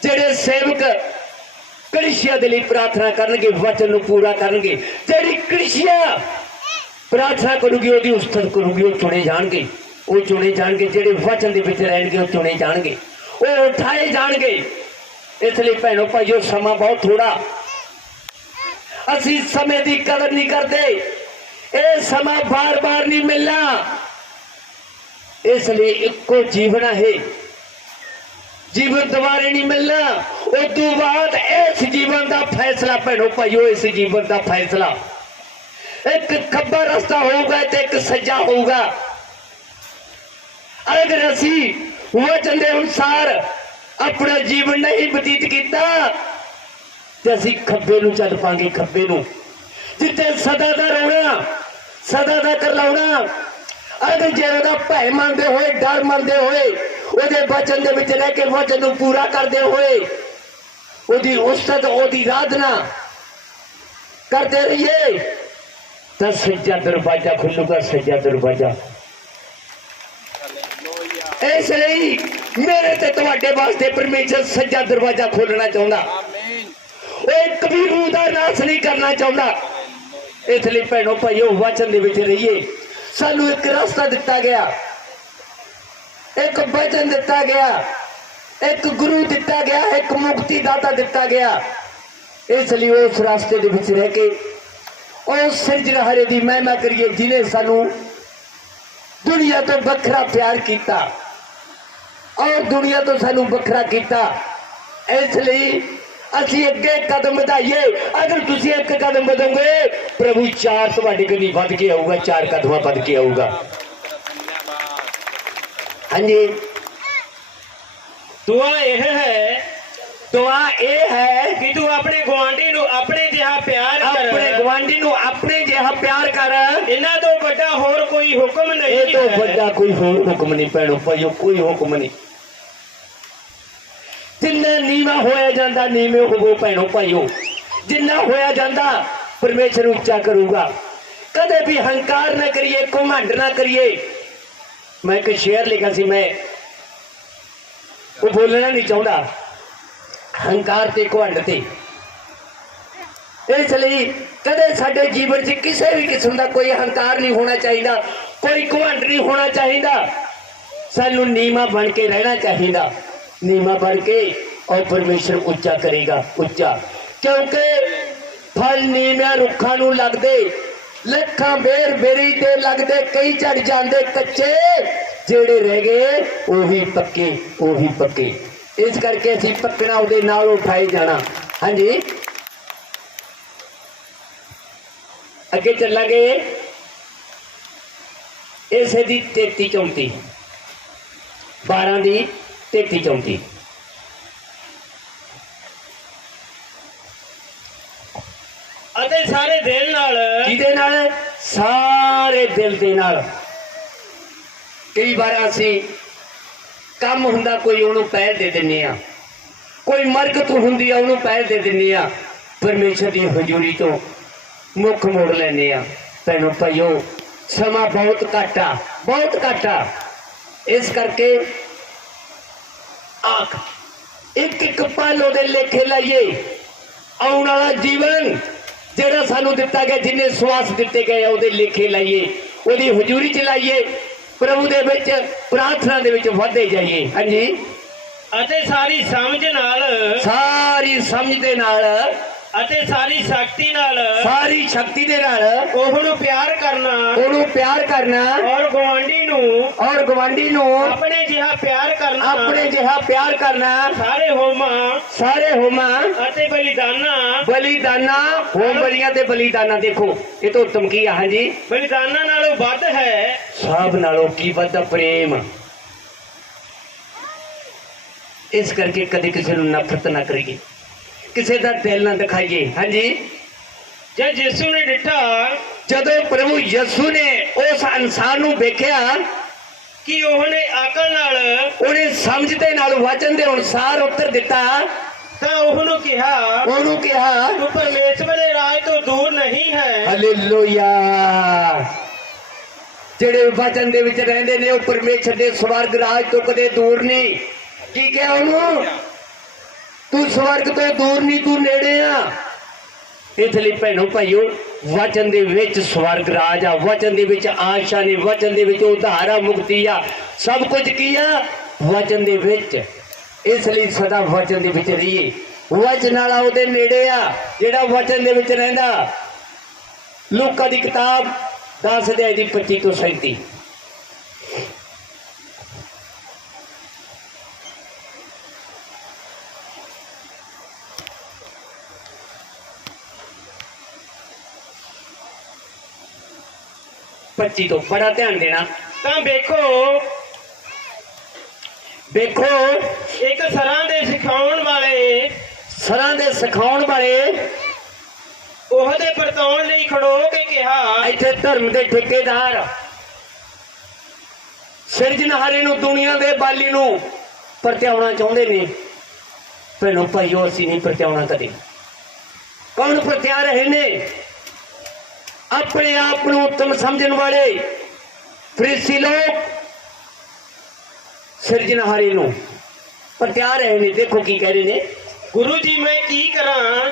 ਜਿਹੜੇ ਸੇਵਕ ਕ੍ਰਿਸ਼ੀਆ ਦੇ ਲਈ ਪ੍ਰਾਰਥਨਾ ਕਰਨਗੇ ਵਚਨ ਨੂੰ ਪੂਰਾ ਕਰਨਗੇ ਜਿਹੜੀ ਕ੍ਰਿਸ਼ੀਆ ਪ੍ਰਾਰਥਨਾ ਕਰੂਗੀ ਉਹਦੀ ਉਸਤਤ ਕਰੂਗੀ ਉਹ ਚੁਣੇ ਜਾਣਗੇ ਉਹ ਚੁਣੇ ਜਾਣਗੇ ਜਿਹੜੇ ਵਚਨ ਦੇ ਵਿੱਚ ਰਹਿਣਗੇ ਉਹ ਚੁਣੇ ਜਾਣਗੇ ਉਹ ਉਠਾਏ ਜਾਣਗੇ ਇਸ ਲਈ ਭੈਣੋ ਭਾਈਓ ਸਮਾਂ ਬਹੁਤ ਥੋੜਾ ਅਸੀਂ ਸਮੇਂ ਦੀ ਕਦਰ ਨਹੀਂ ਕਰਦੇ ਇਹ ਸਮਾਂ ਬਾਰ-ਬਾਰ ਨਹੀਂ ਮਿਲਣਾ ਇਸ ਲਈ ਇੱਕੋ ਜੀਵਨ ਹੈ ਜੀਵਨ ਦੁਬਾਰੇ ਨਹੀਂ ਮਿਲਣਾ। ਉਸ ਤੋਂ ਬਾਅਦ ਇਸ ਜੀਵਨ ਦਾ ਫੈਸਲਾ ਭੈਣੋ ਭਾਈਓ, ਇਸ ਜੀਵਨ ਦਾ ਫੈਸਲਾ। ਇੱਕ ਖੱਬਾ ਰਸਤਾ ਹੋਊਗਾ ਤੇ ਇੱਕ ਸੱਜਾ ਹੋਊਗਾ। ਅਗਰ ਅਸੀਂ ਵਚਨ ਦੇ ਅਨੁਸਾਰ ਆਪਣਾ ਜੀਵਨ ਨਹੀਂ ਬਤੀਤ ਕੀਤਾ, ਤੇ ਅਸੀਂ ਖੱਬੇ ਨੂੰ ਚੱਲ ਪਾਂਗੇ, ਖੱਬੇ ਨੂੰ। ਜਿੱਥੇ ਸਦਾ ਦਾ ਰੋਣਾ, ਸਦਾ ਦਾ ਕਰਲਾਉਣਾ, ਅਗਰ ਜੇ ਉਹਦਾ ਭੈ ਮੰਨਦੇ ਹੋਏ, ਡਰ ਮੰਨਦੇ ਹੋਏ ਉਹਦੇ ਵਚਨ ਦੇ ਵਿੱਚ ਰਹਿ ਕੇ ਵਚਨ ਨੂੰ ਪੂਰਾ ਕਰਦੇ ਹੋਏ ਉਹਦੀ ਉਸਤਤ ਉਹਦੀ ਰਾਧਨਾ ਕਰਦੇ ਰਹੀਏ। ਤਾਂ ਸੱਜਾ ਦਰਵਾਜ਼ਾ ਖੁੱਲੂਗਾ ਸੱਜਾ ਦਰਵਾਜ਼ਾ। ਇਸ ਲਈ ਮੇਰੇ ਤੇ ਤੁਹਾਡੇ ਵਾਸਤੇ ਪਰਮੇਸ਼ਰ ਸੱਜਾ ਦਰਵਾਜ਼ਾ ਖੋਲਣਾ ਚਾਹੁੰਦਾ। ਉਹ ਇੱਕ ਵੀ ਰੂਹ ਦਾ ਨਾਸ ਨਹੀਂ ਕਰਨਾ ਚਾਹੁੰਦਾ। ਇਸ ਲਈ ਭੈਣੋ ਭਾਈਓ ਵਚਨ ਦੇ ਵਿੱਚ ਰਹੀਏ। ਸਾਨੂੰ ਇੱਕ ਰਸਤਾ ਦਿੱਤਾ ਗਿਆ। ਇੱਕ ਵਚਨ ਦਿੱਤਾ ਗਿਆ। ਇੱਕ ਗੁਰੂ ਦਿੱਤਾ ਗਿਆ, ਇੱਕ ਮੁਕਤੀ ਦਾਤਾ ਦਿੱਤਾ ਗਿਆ। ਇਸ ਲਈ ਉਸ ਰਸਤੇ ਦੇ ਵਿੱਚ ਰਹਿ ਕੇ ਉਸ ਸਿਰਜਣਹਾਰੇ ਦੀ ਮਹਿਮਾ ਕਰੀਏ ਜਿਨੇ ਸਾਨੂੰ ਦੁਨੀਆ ਤੋਂ ਵੱਖਰਾ ਪਿਆਰ ਕੀਤਾ ਔਰ ਦੁਨੀਆ ਤੋਂ ਸਾਨੂੰ ਵੱਖਰਾ ਕੀਤਾ। ਇਸ ਲਈ ਅਸੀਂ ਅੱਗੇ ਕਦਮ ਵਧਾਈਏ। ਅਗਰ ਤੁਸੀਂ ਇੱਕ ਕਦਮ ਵਧੋਗੇ, ਪ੍ਰਭੂ ਚਾਰ ਤੁਹਾਡੇ ਕਨੀ ਵੱਧ ਕੇ ਆਊਗਾ, ਚਾਰ ਕਦਮਾਂ ਵੱਧ ਕੇ ਆਊਗਾ। ਹਾਂਜੀ। ਦੁਆ ਇਹ ਹੈ ਦੁਆ ਇਹ ਹੈ ਕਿ ਤੂੰ ਆਪਣੇ ਗੁਆਂਢੀ ਨੂੰ ਆਪਣੇ ਜਿਹਾ ਪਿਆਰ ਆਪਣੇ ਕਰ ਗਵਾਂਢੀ ਨੂੰ ਆਪਣੇ ਜਿਹਾ ਪਿਆਰ ਕਰ। ਇਹਨਾਂ ਤੋਂ ਵੱਡਾ ਹੋਰ ਕੋਈ ਹੁਕਮ ਨਹੀਂ ਇਹ ਤੋਂ। ਵੱਡਾ ਕੋਈ ਹੋਰ ਹੁਕਮ ਨਹੀਂ ਪੈਣੋ ਭਾਈਓ ਕੋਈ ਹੁਕਮ ਨਹੀਂ। ਜਿੰਨਾ ਨੀਵਾ ਹੋਇਆ ਜਾਂਦਾ ਨੀਵੇਂ ਹੋਵੋ ਭੈਣੋ ਭਾਈਓ। ਜਿੰਨਾ ਹੋਇਆ ਜਾਂਦਾ ਪਰਮੇਸ਼ਰ ਉੱਚਾ ਕਰੂਗਾ। ਕਦੇ ਵੀ ਹੰਕਾਰ ਨਾ ਕਰੀਏ ਘਮੰਡ ਨਾ ਕਰੀਏ। ਮੈਂ ਇੱਕ ਸ਼ੇਰ ਲਿਖਿਆ ਸੀ, ਮੈਂ ਉਹ ਬੋਲਣਾ ਨਹੀਂ ਚਾਹੁੰਦਾ। ਹੰਕਾਰ ਤੇ ਘਮੰਡ ਤੇ। ਇਸ ਲਈ ਕਦੇ ਸਾਡੇ ਜੀਵਨ 'ਚ ਕਿਸੇ ਵੀ ਕਿਸਮ ਦਾ ਕੋਈ ਹੰਕਾਰ ਨਹੀਂ ਹੋਣਾ ਚਾਹੀਦਾ, ਕੋਈ ਘਮੰਡ ਨਹੀਂ ਹੋਣਾ ਚਾਹੀਦਾ। ਸਾਨੂੰ ਨੀਮਾ ਬਣ ਕੇ ਰਹਿਣਾ ਚਾਹੀਦਾ। ਨੀਮਾ ਬਣ ਕੇ ਔਰ ਪਰਮੇਸ਼ਰ ਉੱਚਾ ਕਰੇਗਾ, ਉੱਚਾ। ਕਿਉਂਕਿ ਫਲ ਨੀਵਿਆਂ ਰੁੱਖਾਂ ਨੂੰ ਲੱਗਦੇ ਲੱਖਾਂ ਬੇਰ ਬੇਰੀ ਤੇ ਲੱਗਦੇ ਕਈ ਝੜ ਜਾਂਦੇ ਕੱਚੇ। ਜਿਹੜੇ ਰਹਿ ਗਏ, ਉਹੀ ਪੱਕੇ ਉਹੀ ਪੱਕੇ। ਇਸ ਕਰਕੇ ਅਸੀਂ ਪੱਕਣਾ ਉਹਦੇ ਨਾਲ ਉਠਾਈ ਜਾਣਾ। ਹਾਂਜੀ। ਅੱਗੇ ਚੱਲਾਂਗੇ। ਇਸੇ ਦੀ 33 34 12 ਦੀ 33 34 ਅਤੇ ਸਾਰੇ ਦਿਲ ਨਾਲ। ਜਿਹਦੇ ਨਾਲ? ਸਾਰੇ ਦਿਲ ਦੇ ਨਾਲ। ਕਈ ਵਾਰ ਅਸੀਂ ਕੰਮ ਹੁੰਦਾ ਕੋਈ ਉਹਨੂੰ ਪਹਿਲ ਦੇ ਦਿੰਨੇ ਆ ਕੋਈ ਮਰਗਤ ਹੁੰਦੀ ਆ, ਉਹਨੂੰ ਪਹਿਲ ਦੇ ਦਿੰਨੇ ਆ ਪਰਮੇਸ਼ਰ ਦੀ ਹਜ਼ੂਰੀ ਤੋਂ ਮੁੱਖ ਮੋੜ ਲੈਨੇ ਆ ਭੈਣੋ ਭਾਈਓ, ਸਮਾਂ ਬਹੁਤ ਘੱਟ ਆ, ਬਹੁਤ ਘੱਟ ਆ। ਇਸ ਕਰਕੇ ਆਖ, ਇੱਕ ਇੱਕ ਪਲ ਉਹਦੇ ਲੇਖੇ ਲਾਈਏ। ਆਉਣ ਵਾਲਾ ਜੀਵਨ ਜਿਹੜਾ ਸਾਨੂੰ ਦਿੱਤਾ ਗਿਆ ਜਿੰਨੇ ਸਵਾਸ ਦਿੱਤੇ ਗਏ ਆ ਉਹਦੇ ਲੇਖੇ ਲਾਈਏ ਉਹਦੀ ਹਜ਼ੂਰੀ ਚ ਲਾਈਏ ਪ੍ਰਭੂ ਦੇ ਵਿੱਚ ਪ੍ਰਾਰਥਨਾ ਦੇ ਵਿੱਚ ਵਧਦੇ ਜਾਈਏ। ਹਾਂਜੀ? ਅਤੇ ਸਾਰੀ ਸਮਝ ਨਾਲ ਸਾਰੀ ਸਮਝ ਦੇ ਨਾਲ ਅਤੇ ਸਾਰੀ ਸ਼ਕਤੀ ਨਾਲ ਸਾਰੀ ਸ਼ਕਤੀ ਦੇ ਨਾਲ ਉਹ ਨੂੰ ਪਿਆਰ ਕਰਨਾ ਉਹਨੂੰ ਪਿਆਰ ਕਰਨਾ ਔਰ ਗੁਆਂਢੀ ਨੂੰ ਔਰ ਗਵਾਂਢੀ ਨੂੰ ਆਪਣੇ ਜਿਹਾ ਪਿਆਰ ਕਰਨਾ। ਆਪਣੇ ਜਿਹਾ ਪਿਆਰ ਕਰਨਾ। ਸਾਰੇ ਹੋਮਾਂ ਸਾਰੇ ਹੋਮਾਂ ਅਤੇ ਬਲੀਦਾਨਾਂ। ਬਲੀਦਾਨਾ ਹੋਮ ਬਲੀਆਂ ਤੇ ਬਲੀਦਾਨਾ ਦੇਖੋ। ਇਹ ਤੋਂ ਉੱਤਮ ਕੀ ਆ ਹਾਂਜੀ? ਬਲੀਦਾਨਾਂ ਨਾਲੋਂ ਵੱਧ ਹੈ। ਸਭ ਨਾਲੋਂ ਕੀ ਵੱਧ ਪ੍ਰੇਮ? ਇਸ ਕਰਕੇ ਕਦੇ ਕਿਸੇ ਨੂੰ ਨਫ਼ਰਤ ਨਾ ਕਰੀਏ। ਕਿਸੇ ਦਾ ਦਿਲ ਨਾ ਦਿਖਾਈਏ। ਹਾਂਜੀ? ਜੇ ਯਿਸੂ ਨੇ ਡਿੱਠਾ ਜਦੋਂ ਪ੍ਰਭੂ ਯਿਸੂ ਨੇ ਉਸ ਇਨਸਾਨ ਨੂੰ ਵੇਖਿਆ ਕਿ ਉਹਨੇ ਅਕਲ ਨਾਲ ਉਹਨੇ ਸਮਝ ਦੇ ਨਾਲ ਵਚਨ ਦੇ ਅਨੁਸਾਰ ਉੱਤਰ ਦਿੱਤਾ। ਤਾਂ ਉਹਨੂੰ ਕਿਹਾ ਉਹਨੂੰ ਕਿਹਾ ਤੂੰ ਪਰਮੇਸ਼ਵਰ ਦੇ ਰਾਜ ਤੋਂ ਦੂਰ ਨਹੀਂ ਹੈ। ਹਾਲੇਲੂਇਆ। ਜਿਹੜੇ ਵਚਨ ਦੇ ਵਿੱਚ ਰਹਿੰਦੇ ਨੇ ਉਹ ਪਰਮੇਸ਼ਰ ਦੇ ਸਵਰਗ ਰਾਜ ਤੋਂ ਕਦੇ ਦੂਰ ਨਹੀਂ। ਕੀ ਕਿਹਾ ਉਹਨੂੰ? ਤੂੰ ਸਵਰਗ ਤੋਂ ਦੂਰ ਨਹੀਂ ਤੂੰ ਨੇੜੇ ਆ। ਇਸ ਲਈ ਭੈਣੋ ਭਾਈਓ, ਵਚਨ ਦੇ ਵਿੱਚ ਸਵਰਗ ਰਾਜ ਆ, ਵਚਨ ਦੇ ਵਿੱਚ ਆਸ਼ਾ ਨੇ, ਵਚਨ ਦੇ ਵਿੱਚ ਉਧਾਰ ਆ ਮੁਕਤੀ ਆ। ਸਭ ਕੁਝ ਕੀ ਆ? ਵਚਨ ਦੇ ਵਿੱਚ। ਇਸ ਲਈ ਸਦਾ ਵਚਨ ਦੇ ਵਿੱਚ ਰਹੀਏ। ਵਚਨ ਵਾਲਾ ਉਹਦੇ ਨੇੜੇ ਆ, ਜਿਹੜਾ ਵਚਨ ਦੇ ਵਿੱਚ ਰਹਿੰਦਾ। ਲੋਕਾਂ ਦੀ ਕਿਤਾਬ 10 ਅਧਿਆਇ ਦੀ 25 ਤੋਂ 37 25 ਤੋਂ ਬੜਾ ਧਿਆਨ ਦੇਣਾ। ਤਾਂ ਵੇਖੋ ਵੇਖੋ ਇੱਕ ਸਰਾਂ ਦੇ ਸਿਖਾਉਣ ਵਾਲੇ ਸਰਾਂ ਦੇ ਸਿਖਾਉਣ ਵਾਲੇ ਉਹਦੇ ਵਰਤਾਉਣ ਲਈ ਖੜੋ ਕੇ ਕਿਹਾ ਇੱਥੇ ਧਰਮ ਦੇ ਠੇਕੇਦਾਰ ਸਿਰਜਣਹਾਰੇ ਨੂੰ ਦੁਨੀਆ ਦੇ ਬਾਲੀ ਨੂੰ ਪਰਤਿਆਉਣਾ ਚਾਹੁੰਦੇ ਨੇ। ਭੈਣੋ ਭਾਈਓ ਅਸੀਂ ਨਹੀਂ ਪਰਤਿਆਉਣਾ ਕਦੇ। ਕੌਣ ਪਰਤਿਆ ਰਹੇ ਨੇ? ਆਪਣੇ ਆਪ ਨੂੰ ਉੱਤਮ ਸਮਝਣ ਵਾਲੇ ਫਰੀਸੀ ਲੋਕ ਸਿਰਜਣਹਾਰੇ ਨੂੰ। ਪਰਤਿਆ ਰਹੇ ਨੇ ਦੇਖੋ ਕੀ ਕਹਿ ਰਹੇ ਨੇ। ਗੁਰੂ ਜੀ ਮੈਂ ਕੀ ਕਰਾਂ?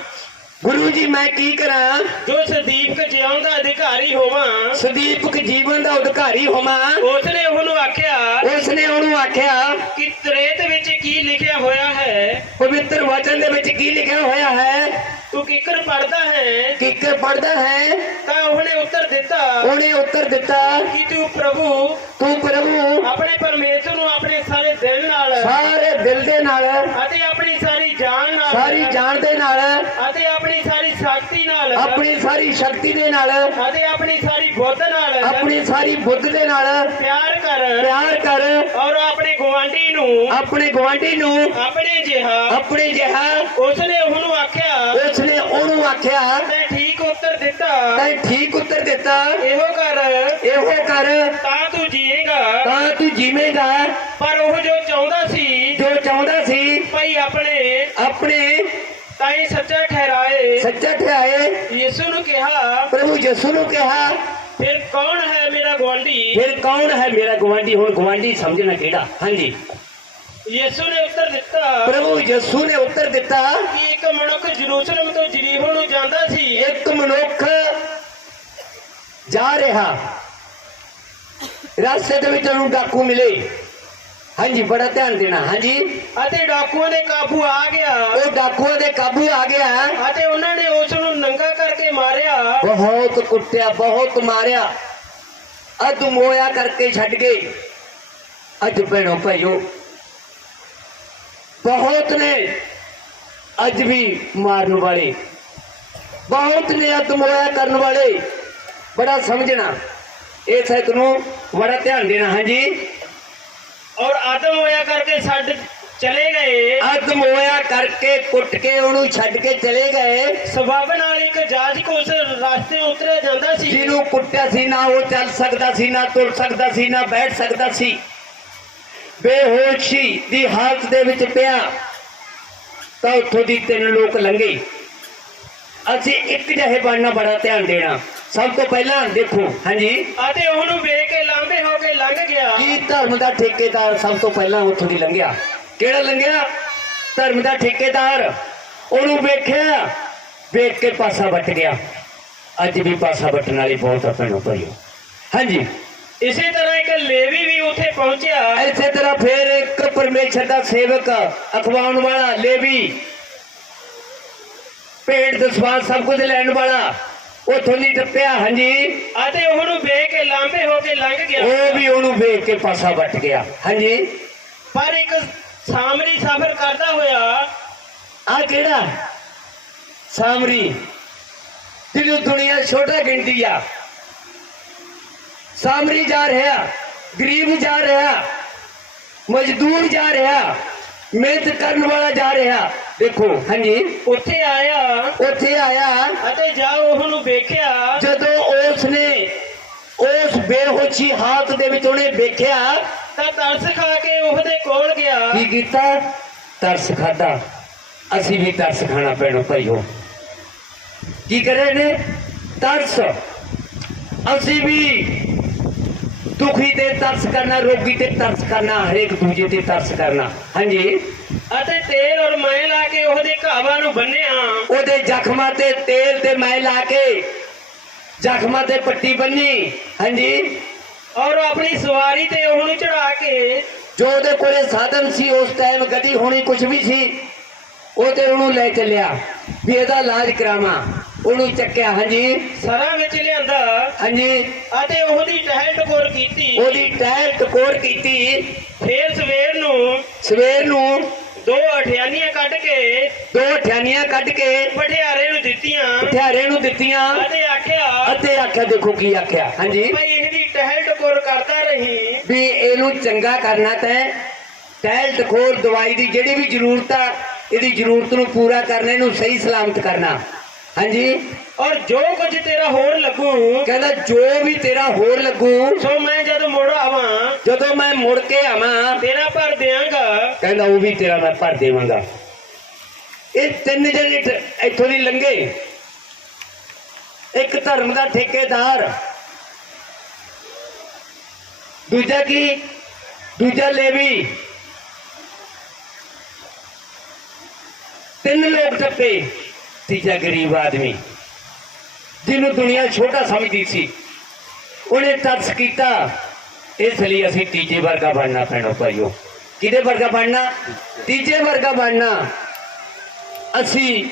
ਗੁਰੂ ਜੀ ਮੈਂ ਕੀ ਕਰਾਂ? ਜੋ ਸਦੀਪਕ ਜਿਉਣ ਦਾ ਅਧਿਕਾਰੀ ਹੋਵਾਂ ਸਦੀਪਕ ਜੀਵਨ ਦਾ ਅਧਿਕਾਰੀ ਹੋਵਾਂ ਉਸਨੇ ਉਹਨੂੰ ਆਖਿਆ ਉਸਨੇ ਉਹਨੂੰ ਆਖਿਆ ਕਿ ਤਰੇਤ ਵਿੱਚ ਕੀ ਲਿਖਿਆ ਹੋਇਆ ਹੈ? ਪਵਿੱਤਰ ਵਚਨ ਦੇ ਵਿੱਚ ਕੀ ਲਿਖਿਆ ਹੋਇਆ ਹੈ? ਤੂੰ ਕਿੱਕਰ ਪੜਦਾ ਹੈ? ਕਿੱਕਰ ਪੜਦਾ ਹੈ? ਤਾਂ ਉਹਨੇ ਉੱਤਰ ਦਿੱਤਾ। ਉਹਨੇ ਉੱਤਰ ਦਿੱਤਾ। ਕਿ ਤੂੰ ਪ੍ਰਭੂ ਤੂੰ ਪ੍ਰਭੂ। ਆਪਣੇ ਪਰਮੇਸ਼ਰ ਨੂੰ ਆਪਣੇ ਸਾਰੇ ਦਿਲ ਨਾਲ। ਸਾਰੇ ਦਿਲ ਦੇ ਨਾਲ। ਅਤੇ ਆਪਣੀ ਸਾਰੀ ਜਾਨ ਨਾਲ। ਸਾਰੀ ਜਾਨ ਦੇ ਨਾਲ। ਅਤੇ ਆਪਣੀ ਸਾਰੀ ਸ਼ਕਤੀ ਨਾਲ। ਆਪਣੀ ਸਾਰੀ ਸ਼ਕਤੀ ਦੇ ਨਾਲ। ਅਤੇ ਆਪਣੀ ਸਾਰੀ ਬੁੱਧ ਨਾਲ। ਆਪਣੀ ਸਾਰੀ ਬੁੱਧ ਦੇ ਨਾਲ। ਪਿਆਰ ਕਰ। ਪਿਆਰ ਕਰ। ਔਰ ਆਪਣੇ ਗਵਾਂਢੀ ਨੂੰ। ਆਪਣੇ ਗਵਾਂਢੀ ਨੂੰ। ਆਪਣੇ ਜਿਹਾ। ਆਪਣੇ ਜਿਹਾ। ਉਸਨੇ ਉਹਨੂੰ ਆਖਿਆ ਉਸਨੇ ਉਹਨੂੰ ਆਖਿਆ ਮੈਂ ਠੀਕ ਉੱਤਰ ਦਿੱਤਾ ਤੈਂ ਠੀਕ ਉੱਤਰ ਦਿੱਤਾ ਇਹੋ ਕਰ ਇਹੋ ਕਰ। ਤਾਂ ਤੂੰ ਜੀਏਗਾ ਤਾਂ ਤੂੰ ਜੀਵੇਂਗਾ। ਪਰ ਉਹ ਜੋ ਚਾਹੁੰਦਾ ਸੀ ਜੋ ਚਾਹੁੰਦਾ ਸੀ ਭਈ ਆਪਣੇ ਆਪਣੇ ਤਾਈ ਸੱਚਾ ਠਹਿਰਾਏ। ਸੱਚਾ ਠਹਿਰਾਏ। ਯਿਸੂ ਨੂੰ ਕਿਹਾ ਪ੍ਰਭੂ ਯਿਸੂ ਨੂੰ ਕਿਹਾ ਫਿਰ ਕੌਣ ਹੈ ਮੇਰਾ ਗਵਾਂਢੀ ਫਿਰ ਕੌਣ ਹੈ ਮੇਰਾ ਗਵਾਂਢੀ ਹੁਣ ਗਵਾਂਢੀ ਸਮਝਣਾ ਕਿਹੜਾ? ਹਾਂਜੀ। ਯਿਸੂ ਨੇ ਉੱਤਰ ਦਿੱਤਾ ਪ੍ਰਭੂ ਯਿਸੂ ਨੇ ਉੱਤਰ ਦਿੱਤਾ ਕਿ ਇੱਕ ਮਨੁੱਖ ਜਰੂਸਲਮ ਤੋਂ ਜਰੀਹੋ ਨੂੰ ਜਾਂਦਾ ਸੀ। ਇੱਕ ਮਨੁੱਖ ਜਾ ਰਿਹਾ। ਰਸਤੇ ਦੇ ਵਿੱਚ ਉਹਨੂੰ ਡਾਕੂ ਮਿਲੇ। ਹਾਂਜੀ ਬੜਾ ਧਿਆਨ ਦੇਣਾ। ਹਾਂਜੀ? ਅਤੇ ਡਾਕੂਆਂ ਦੇ ਕਾਬੂ ਆ ਗਿਆ। ਉਹ ਡਾਕੂਆਂ ਦੇ ਕਾਬੂ ਆ ਗਿਆ। ਅਤੇ ਉਹਨਾਂ ਨੇ ਉਸ ਨੂੰ ਨੰਗਾ ਕਰਕੇ ਮਾਰਿਆ। ਬਹੁਤ ਕੁੱਟਿਆ ਬਹੁਤ ਮਾਰਿਆ। ਅਦ ਮੋਇਆ ਕਰਕੇ ਛੱਡ ਗਏ। ਅੱਜ ਭੈਣੋ ਭਾਈਓ ਬਹੁਤ ਨੇ ਅੱਜ ਵੀ ਮਾਰਨ ਵਾਲੇ। ਬਹੁਤ ਨੇ ਅਦ ਮੋਇਆ ਕਰਨ ਵਾਲੇ। ਬੜਾ ਸਮਝਣਾ। ਇਹ ਸਹਿਤ ਨੂੰ ਬੜਾ ਧਿਆਨ ਦੇਣਾ ਹਾਂਜੀ। ਔਰ ਆਦਮ ਹੋਇਆ ਕਰਕੇ ਛੱਡ ਚਲੇ ਗਏ। ਅਦ ਮੋਇਆ ਕਰਕੇ ਕੁੱਟ ਕੇ ਉਹਨੂੰ ਛੱਡ ਕੇ ਚਲੇ ਗਏ। ਸਬਬ ਨਾਲ ਇੱਕ ਜਾਜਕ ਉਸ ਰਸਤੇ ਉਤਰਿਆ ਜਾਂਦਾ ਸੀ। ਜਿਹਨੂੰ ਕੁੱਟਿਆ ਸੀ ਨਾ ਉਹ ਚੱਲ ਸਕਦਾ ਸੀ ਨਾ ਤੁਰ ਸਕਦਾ ਸੀ ਨਾ ਬੈਠ ਸਕਦਾ ਸੀ। ਬੇਹੋਸ਼ੀ ਦੀ ਹਾਲਤ ਦੇ ਵਿੱਚ ਪਿਆ ਤਾਂ ਉੱਥੋਂ ਦੀ ਤਿੰਨ ਲੋਕ ਲੰਘੇ। ਅਸੀਂ ਇੱਕ ਜਿਹੇ ਬਣਨਾ ਬੜਾ ਧਿਆਨ ਦੇਣਾ। ਸਭ ਤੋਂ ਪਹਿਲਾਂ ਦੇਖੋ ਹਾਂਜੀ। ਅਤੇ ਉਹਨੂੰ ਵੇਖ ਕੇ ਲਾਂਬੇ ਹੋ ਕੇ ਲੰਘ ਗਿਆ। ਕੀ ਧਰਮ ਦਾ ਠੇਕੇਦਾਰ ਸਭ ਤੋਂ ਪਹਿਲਾਂ ਉੱਥੋਂ ਦੀ ਲੰਘਿਆ? ਕਿਹੜਾ ਲੰਘਿਆ? ਧਰਮ ਦਾ ਠੇਕੇਦਾਰ। ਉਹਨੂੰ ਵੇਖਿਆ ਵੇਖ ਕੇ ਪਾਸਾ ਵੱਟ ਗਿਆ। ਅੱਜ ਵੀ ਪਾਸਾ ਵੱਟਣ ਵਾਲੀ ਬਹੁਤ ਆ ਭੈਣੋ ਭਾਈਓ ਹਾਂਜੀ। ਇਸੇ ਤਰ੍ਹਾਂ ਇੱਕ ਲੇਵੀ ਵੀ ਉੱਥੇ ਪਹੁੰਚਿਆ। ਇਸੇ ਤਰ੍ਹਾਂ ਫੇਰ ਇੱਕ ਪਰਮੇਸ਼ਰ ਦਾ ਸੇਵਕ ਅਖਵਾਉਣ ਵਾਲਾ ਲੇਵੀ। ਪੇਟ ਦਸਵਾਰ ਸਭ ਕੁਝ ਲੈਣ ਵਾਲਾ। ਉੱਥੋਂ ਦੀ ਟੱਪਿਆ ਹਾਂਜੀ। ਅਤੇ ਉਹਨੂੰ ਵੇਖ ਕੇ ਲਾਂਬੇ ਹੋ ਕੇ ਲੰਘ ਗਿਆ। ਉਹ ਵੀ ਉਹਨੂੰ ਵੇਖ ਕੇ ਪਾਸਾ ਵੱਟ ਗਿਆ ਹਾਂਜੀ। ਪਰ ਇੱਕ ਸਾਮਰੀ ਸਫ਼ਰ ਕਰਦਾ ਹੋਇਆ ਆ ਕਿਹੜਾ? ਸਾਮਰੀ। ਜਿਹਨੂੰ ਦੁਨੀਆ ਛੋਟਾ ਗਿਣਦੀ ਆ। ਸਾਮਰੀ ਜਾ ਰਿਹਾ ਗਰੀਬ ਜਾ ਰਿਹਾ ਮਜ਼ਦੂਰ ਜਾ ਰਿਹਾ। ਮਿਹਨਤ ਕਰਨ ਵਾਲਾ ਜਾ ਰਿਹਾ। ਦੇਖੋ ਹਾਂਜੀ। ਉੱਥੇ ਆਇਆ। ਉੱਥੇ ਆਇਆ। ਅਤੇ ਜਾ ਉਹਨੂੰ ਵੇਖਿਆ। ਜਦੋਂ ਉਸ ਨੇ ਉਸ ਬੇਹੋਸ਼ੀ ਹਾਲਤ ਦੇ ਵਿੱਚ ਉਹਨੇ ਵੇਖਿਆ ਤਾਂ ਤਰਸ ਖਾ ਕੇ ਉਹਦੇ ਕੋਲ ਗਿਆ। ਕੀ ਕੀਤਾ? ਤਰਸ ਖਾਦਾ ਅਸੀਂ ਵੀ ਤਰਸ ਖਾਣਾ ਪੈਣਾ ਭਾਈਓ ਕੀ ਕਰੇ ਨੇ ਤਰਸ। ਅਸੀਂ ਵੀ ਦੁਖੀ ਤੇ ਤਰਸ ਕਰਨਾ ਰੋਗੀ ਤੇ ਤਰਸ ਕਰਨਾ ਹਰੇਕ ਦੂਜੇ ਤੇ ਤਰਸ ਕਰਨਾ। ਹਾਂਜੀ? ਅਤੇ ਤੇਲ ਔਰ ਮੈਂ ਲਾ ਕੇ ਉਹਦੇ ਘਾਵਾਂ ਨੂੰ ਬੰਨਿਆ ਉਹਦੇ ਜ਼ਖਮਾਂ ਤੇ ਤੇਲ ਤੇ ਮੈਂ ਲਾ ਕੇ ਜ਼ਖਮਾਂ ਤੇ ਪੱਟੀ ਬੰਨੀ। ਹਾਂਜੀ? ਔਰ ਆਪਣੀ ਸਵਾਰੀ ਤੇ ਉਹਨੂੰ ਚੜਾ ਕੇ ਜੋ ਉਹਦੇ ਕੋਲੇ ਸਾਧਨ ਸੀ ਉਸ ਟਾਈਮ ਗੱਡੀ ਹੋਣੀ ਕੁਝ ਵੀ ਸੀ ਉਹ ਤੇ ਉਹਨੂੰ ਲੈ ਚੱਲਿਆ। ਵੀ ਇਹਦਾ ਇਲਾਜ ਕਰਾਵਾਂ। ਉਹਨੂੰ ਚੱਕਿਆ ਹਾਂਜੀ। ਸਰਾਂ ਵਿੱਚ ਲਿਆਂਦਾ। ਹਾਂਜੀ। ਅਤੇ ਉਹਦੀ ਟਹਿਲ ਟਕੋਰ ਕੀਤੀ। ਉਹਦੀ ਟਹਿਲ ਟਕੋਰ ਕੀਤੀ। ਫੇਰ ਸਵੇਰ ਨੂੰ ਸਵੇਰ ਨੂੰ ਦੋ ਅਠਿਆਨੀਆਂ ਕੱਢ ਕੇ ਦੋ ਠਿਆਨੀਆਂ ਕੱਢ ਕੇ ਪਠਿਆਰੇ ਨੂੰ ਦਿੱਤੀਆਂ। ਹਥਿਆਰੇ ਨੂੰ ਦਿੱਤੀਆਂ। ਅਤੇ ਆਖਿਆ ਅਤੇ ਆਖਿਆ ਦੇਖੋ ਕੀ ਆਖਿਆ। ਹਾਂਜੀ। ਭਈ ਇਹਦੀ ਟਹਿਲ ਟਕੋਰ ਕਰਦਾ ਰਹੀ। ਵੀ ਇਹਨੂੰ ਚੰਗਾ ਕਰਨਾ ਤੈਂ ਟਹਿਲ ਟਖੋਰ ਦਵਾਈ ਦੀ ਜਿਹੜੀ ਵੀ ਜ਼ਰੂਰਤ ਆ ਇਹਦੀ ਜ਼ਰੂਰਤ ਨੂੰ ਪੂਰਾ ਕਰਨਾ ਇਹਨੂੰ ਸਹੀ ਸਲਾਮਤ ਕਰਨਾ। ਹਾਂਜੀ। ਔਰ ਜੋ ਕੁਝ ਤੇਰਾ ਹੋਰ ਲੱਗੂ ਕਹਿੰਦਾ ਜੋ ਵੀ ਤੇਰਾ ਹੋਰ ਲੱਗੂ ਸੋ ਮੈਂ ਜਦ ਮੁੜ ਆਵਾਂ ਜਦੋਂ ਮੈਂ ਮੁੜ ਕੇ ਆਵਾਂ ਤੇਰਾ ਭਰ ਦਿਆਂਗਾ। ਕਹਿੰਦਾ ਉਹ ਵੀ ਤੇਰਾ ਮੈਂ ਭਰ ਦੇਵਾਂਗਾ। ਇਹ ਤਿੰਨ ਜਣੇ ਇੱਥੋਂ ਦੀ ਲੰਘੇ। ਇੱਕ ਧਰਮ ਦਾ ਠੇਕੇਦਾਰ। ਦੂਜਾ ਕੀ? ਦੂਜਾ ਲੇਵੀ। ਤਿੰਨ ਲੋਕ ਟੱਪੇ ਤੀਜਾ ਗਰੀਬ ਆਦਮੀ, ਜਿਹਨੂੰ ਦੁਨੀਆ ਛੋਟਾ ਸਮਝਦੀ ਸੀ। ਉਹਨੇ ਤਰਸ ਕੀਤਾ, ਇਸ ਲਈ ਅਸੀਂ ਤੀਜੇ ਵਰਗਾ ਬਣਨਾ ਪੈਣਾ ਭਾਈਓ। ਕਿਹਦੇ ਵਰਗਾ ਬਣਨਾ? ਤੀਜੇ ਵਰਗਾ ਬਣਨਾ। ਅਸੀਂ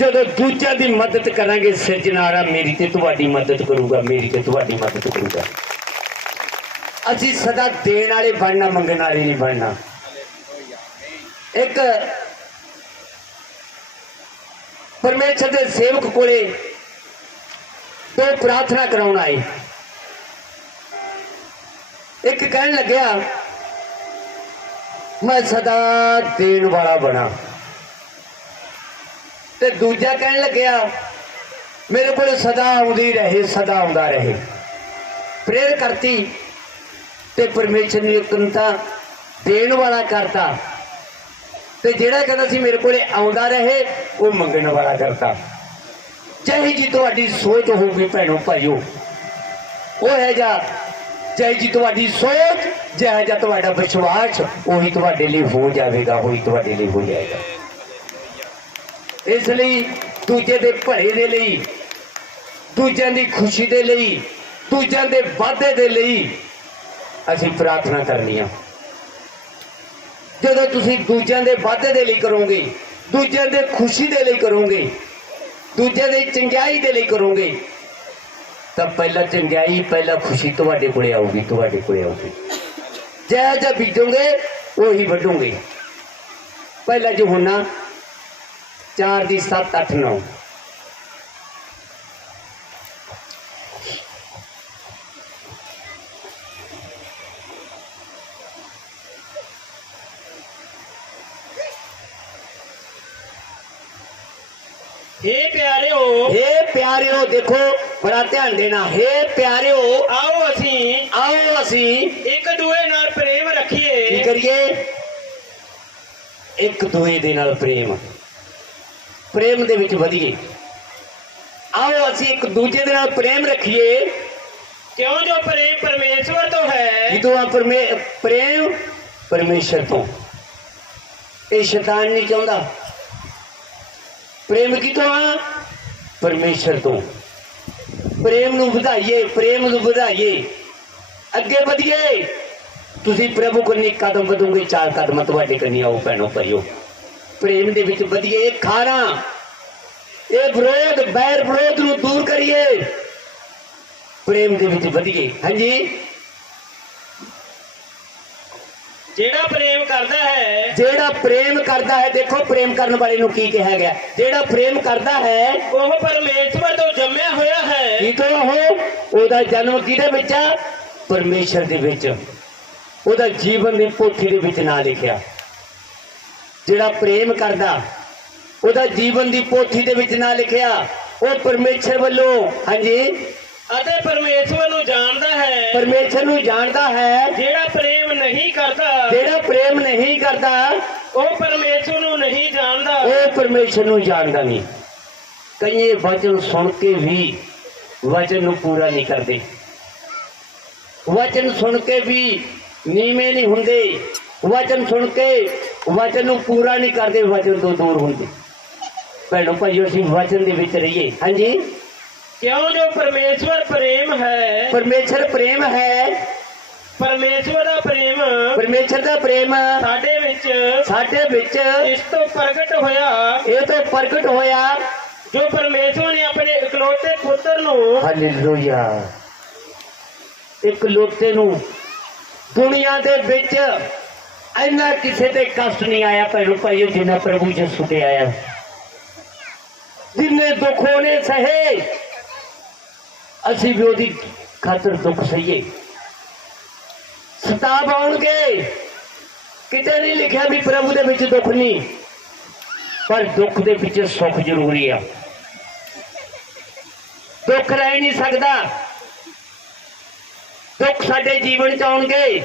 ਜਦੋਂ ਦੂਜਿਆਂ ਦੀ ਮਦਦ ਕਰਾਂਗੇ, ਸਿਰਜਣਹਾਰਾ ਮੇਰੀ ਤੇ ਤੁਹਾਡੀ ਮਦਦ ਕਰੂਗਾ, ਮੇਰੀ ਤੇ ਤੁਹਾਡੀ ਮਦਦ ਕਰੂਗਾ। ਅਸੀਂ ਸਦਾ ਦੇਣ ਵਾਲੇ ਬਣਨਾ, ਮੰਗਣ ਵਾਲੇ ਨਹੀਂ ਬਣਨਾ। ਇੱਕ ਪਰਮੇਸ਼ਰ ਦੇ ਸੇਵਕ ਕੋਲੇ ਦੋ ਪ੍ਰਾਰਥਨਾ ਕਰਾਉਣ ਆਏ। ਇੱਕ ਕਹਿਣ ਲੱਗਿਆ, ਮੈਂ ਸਦਾ ਦੇਣ ਵਾਲਾ ਬਣਾ। ਤੇ ਦੂਜਾ ਕਹਿਣ ਲੱਗਿਆ, ਮੇਰੇ ਕੋਲ ਸਦਾ ਆਉਂਦੀ ਰਹੇ, ਸਦਾ ਆਉਂਦਾ ਰਹੇ। ਪ੍ਰੇਰ ਕਰਤੀ ਤੇ ਪਰਮੇਸ਼ਰ ਨੇ ਕੰਤਾ ਦੇਣ ਵਾਲਾ ਕਰਤਾ। ਤੇ ਜਿਹੜਾ ਕਹਿੰਦਾ ਸੀ ਮੇਰੇ ਕੋਲੇ ਆਉਂਦਾ ਰਹੇ, ਉਹ ਮੰਗਣ ਵਾਲਾ ਕਰਦਾ। ਚਾਹੇ ਜੀ, ਤੁਹਾਡੀ ਸੋਚ ਹੋਊਗੀ ਭੈਣੋ ਭਾਈਓ। ਉਹ ਹੈ ਜਾ ਚਾਹੇ ਜੀ, ਤੁਹਾਡੀ ਸੋਚ ਜਿਹੜਾ ਜਾਂ ਤੁਹਾਡਾ ਵਿਸ਼ਵਾਸ, ਉਹੀ ਤੁਹਾਡੇ ਲਈ ਹੋ ਜਾਵੇਗਾ, ਉਹੀ ਤੁਹਾਡੇ ਲਈ ਹੋ ਜਾਏਗਾ। ਇਸ ਲਈ ਦੂਜੇ ਦੇ ਭਲੇ ਦੇ ਲਈ, ਦੂਜਿਆਂ ਦੀ ਖੁਸ਼ੀ ਦੇ ਲਈ, ਦੂਜਿਆਂ ਦੇ ਵਾਧੇ ਦੇ ਲਈ ਅਸੀਂ ਪ੍ਰਾਰਥਨਾ ਕਰਨੀ ਆ। ਜਦੋਂ ਤੁਸੀਂ ਦੂਜਿਆਂ ਦੇ ਵਾਧੇ ਦੇ ਲਈ ਕਰੋਗੇ, ਦੂਜਿਆਂ ਦੇ ਖੁਸ਼ੀ ਦੇ ਲਈ ਕਰੋਗੇ, ਦੂਜਿਆਂ ਦੀ ਚੰਗਿਆਈ ਦੇ ਲਈ ਕਰੋਗੇ, ਤਾਂ ਪਹਿਲਾਂ ਚੰਗਿਆਈ, ਪਹਿਲਾਂ ਖੁਸ਼ੀ ਤੁਹਾਡੇ ਕੋਲੇ ਆਊਗੀ, ਤੁਹਾਡੇ ਕੋਲੇ ਆਊਗੀ। ਜੈ ਜੈ ਬੀਜੋਗੇ, ਉਹੀ ਵੱਢੋਗੇ। ਪਹਿਲਾਂ ਜੋ ਹੋਣਾ 4 ਦੀ 7 8 9 ਇਹ ਪਿਆਰਿਓ। ਹੇ ਪਿਆਰਿਓ ਦੇਖੋ ਬੜਾ ਧਿਆਨ ਦੇਣਾ। ਹੇ ਪਿਆਰਿਓ ਆਓ ਅਸੀਂ। ਆਓ ਅਸੀਂ। ਇੱਕ ਦੂਏ ਨਾਲ ਪ੍ਰੇਮ ਕੀ ਰੱਖੀਏ ਕਰੀਏ? ਇੱਕ ਦੂਏ ਦੇ ਨਾਲ ਪ੍ਰੇਮ। ਪ੍ਰੇਮ ਦੇ ਵਿੱਚ ਵਧੀਏ। ਆਓ ਅਸੀਂ ਇੱਕ ਦੂਜੇ ਦੇ ਨਾਲ ਪ੍ਰੇਮ ਰੱਖੀਏ। ਕਿਉਂ ਜੋ ਪ੍ਰੇਮ ਪਰਮੇਸ਼ਵਰ ਤੋਂ ਹੈ? ਜਦੋਂ ਆ ਪਰਮੇ ਪ੍ਰੇਮ ਪਰਮੇਸ਼ਰ ਤੋਂ। ਇਹ ਸ਼ੈਤਾਨ ਨਹੀਂ ਚਾਹੁੰਦਾ। ਪ੍ਰੇਮ ਕਿਤੋਂ ਆ? ਪਰਮੇਸ਼ਰ ਤੋਂ। ਪ੍ਰੇਮ ਨੂੰ ਵਧਾਈਏ, ਪ੍ਰੇਮ ਨੂੰ ਵਧਾਈਏ। ਅੱਗੇ ਵਧੀਏ। ਤੁਸੀਂ ਪ੍ਰਭੂ ਕੰਨੀ ਕਦਮ ਵਧੋਗੇ, ਚਾਰ ਕਦਮ ਤੁਹਾਡੇ ਕੰਨੀ ਆਓ ਭੈਣੋ ਭਾਈਓ। ਪ੍ਰੇਮ ਦੇ ਵਿੱਚ ਵਧੀਏ, ਇਹ ਇਹ ਵਿਰੋਧ, ਬੈਰ ਵਿਰੋਧ ਨੂੰ ਦੂਰ ਕਰੀਏ। ਪ੍ਰੇਮ ਦੇ ਵਿੱਚ ਵਧੀਏ। ਹਾਂਜੀ? ਜਿਹੜਾ ਪ੍ਰੇਮ ਕਰਦਾ ਹੈ ਜਿਹੜਾ ਪ੍ਰੇਮ ਕਰਦਾ ਹੈ ਦੇਖੋ ਪ੍ਰੇਮ ਕਰਨ ਵਾਲੇ ਨੂੰ ਕੀ ਕਿਹਾ ਗਿਆ। ਜਿਹੜਾ ਪ੍ਰੇਮ ਕਰਦਾ ਹੈ ਉਹ ਪਰਮੇਸ਼ਵਰ ਤੋਂ ਜੰਮਿਆ ਹੋਇਆ ਹੈ। ਕੀ ਤੋਂ ਉਹ ਉਹਦਾ ਜਨਮ ਕਿਹਦੇ ਵਿੱਚ ਆ? ਪਰਮੇਸ਼ਰ ਦੇ ਵਿੱਚ। ਉਹਦਾ ਜੀਵਨ ਦੀ ਪੋਥੀ ਦੇ ਵਿੱਚ ਨਾਂ ਲਿਖਿਆ। ਜਿਹੜਾ ਪ੍ਰੇਮ ਕਰਦਾ ਉਹਦਾ ਜੀਵਨ ਦੀ ਪੋਥੀ ਦੇ ਵਿੱਚ ਨਾਂ ਲਿਖਿਆ। ਉਹ ਪਰਮੇਸ਼ਰ ਵੱਲੋਂ ਹਾਂਜੀ? ਅਤੇ ਪਰਮੇਸ਼ਵਰ ਨੂੰ ਜਾਣਦਾ ਹੈ। ਪਰਮੇਸ਼ਰ ਨੂੰ ਜਾਣਦਾ ਹੈ। ਜਿਹੜਾ ਪ੍ਰੇਮ ਨਹੀਂ ਕਰਦਾ ਜਿਹੜਾ ਪ੍ਰੇਮ ਨਹੀਂ ਕਰਦਾ ਉਹ ਪਰਮੇਸ਼ਵਰ ਨੂੰ ਨਹੀਂ ਜਾਣਦਾ। ਉਹ ਪਰਮੇਸ਼ਰ ਨੂੰ ਜਾਣਦਾ ਨਹੀਂ। ਕਈਏ ਵਚਨ ਸੁਣ ਕੇ ਵੀ ਵਚਨ ਨੂੰ ਪੂਰਾ ਨਹੀਂ ਕਰਦੇ। ਵਚਨ ਸੁਣ ਕੇ ਵੀ ਨੀਵੇਂ ਨਹੀਂ ਹੁੰਦੇ। ਵਚਨ ਸੁਣ ਕੇ ਵਚਨ ਨੂੰ ਪੂਰਾ ਨਹੀਂ ਕਰਦੇ ਵਚਨ ਤੋਂ ਦੂਰ ਹੁੰਦੇ। ਭੈਣੋ ਭਾਈਓ ਅਸੀਂ ਵਚਨ ਦੇ ਵਿੱਚ ਰਹੀਏ। ਹਾਂਜੀ? ਕਿਉਂ ਜੋ ਪਰਮੇਸ਼ਵਰ ਪ੍ਰੇਮ ਹੈ ਪਰਮੇਸ਼ਰ ਪ੍ਰੇਮ ਹੈ ਪਰਮੇਸ਼ਵਰ ਦਾ ਪ੍ਰੇਮ ਪਰਮੇਸ਼ਰ ਦਾ ਪ੍ਰੇਮ ਸਾਡੇ ਵਿੱਚ ਸਾਡੇ ਵਿੱਚ ਇਸ ਤੋਂ ਪ੍ਰਗਟ ਹੋਇਆ ਇਹ ਤੋਂ ਪ੍ਰਗਟ ਹੋਇਆ ਜੋ ਪਰਮੇਸ਼ਵਰ ਨੇ ਆਪਣੇ ਇਕਲੌਤੇ ਪੁੱਤਰ ਨੂੰ ਹਾਲੇਲੂਇਆ ਇੱਕ ਲੋਤੇ ਨੂੰ ਦੁਨੀਆ ਦੇ ਵਿੱਚ ਇੰਨਾ ਕਿਸੇ ਤੇ ਕਸ਼ਟ ਨਹੀਂ ਆਇਆ ਭੈਣੋ ਭਾਈਓ ਜਿੰਨਾ ਪ੍ਰਭੂ ਯਿਸੂ ਤੇ ਆਇਆ ਜਿੰਨੇ ਦੁੱਖ ਉਹਨੇ ਸਹੇ ਅਸੀਂ ਵੀ ਉਹਦੀ ਖਾਤਰ ਦੁੱਖ ਸਹੀਏ। ਸਤਾਵ ਆਉਣਗੇ। ਕਿਤੇ ਨਹੀਂ ਲਿਖਿਆ ਵੀ ਪ੍ਰਭੂ ਦੇ ਵਿੱਚ ਦੁੱਖ ਨਹੀਂ, ਪਰ ਦੁੱਖ ਦੇ ਵਿੱਚ ਸੁੱਖ ਜ਼ਰੂਰੀ ਆ। ਦੁੱਖ ਰਹਿ ਨਹੀਂ ਸਕਦਾ। ਦੁੱਖ ਸਾਡੇ ਜੀਵਨ ਚ ਆਉਣਗੇ।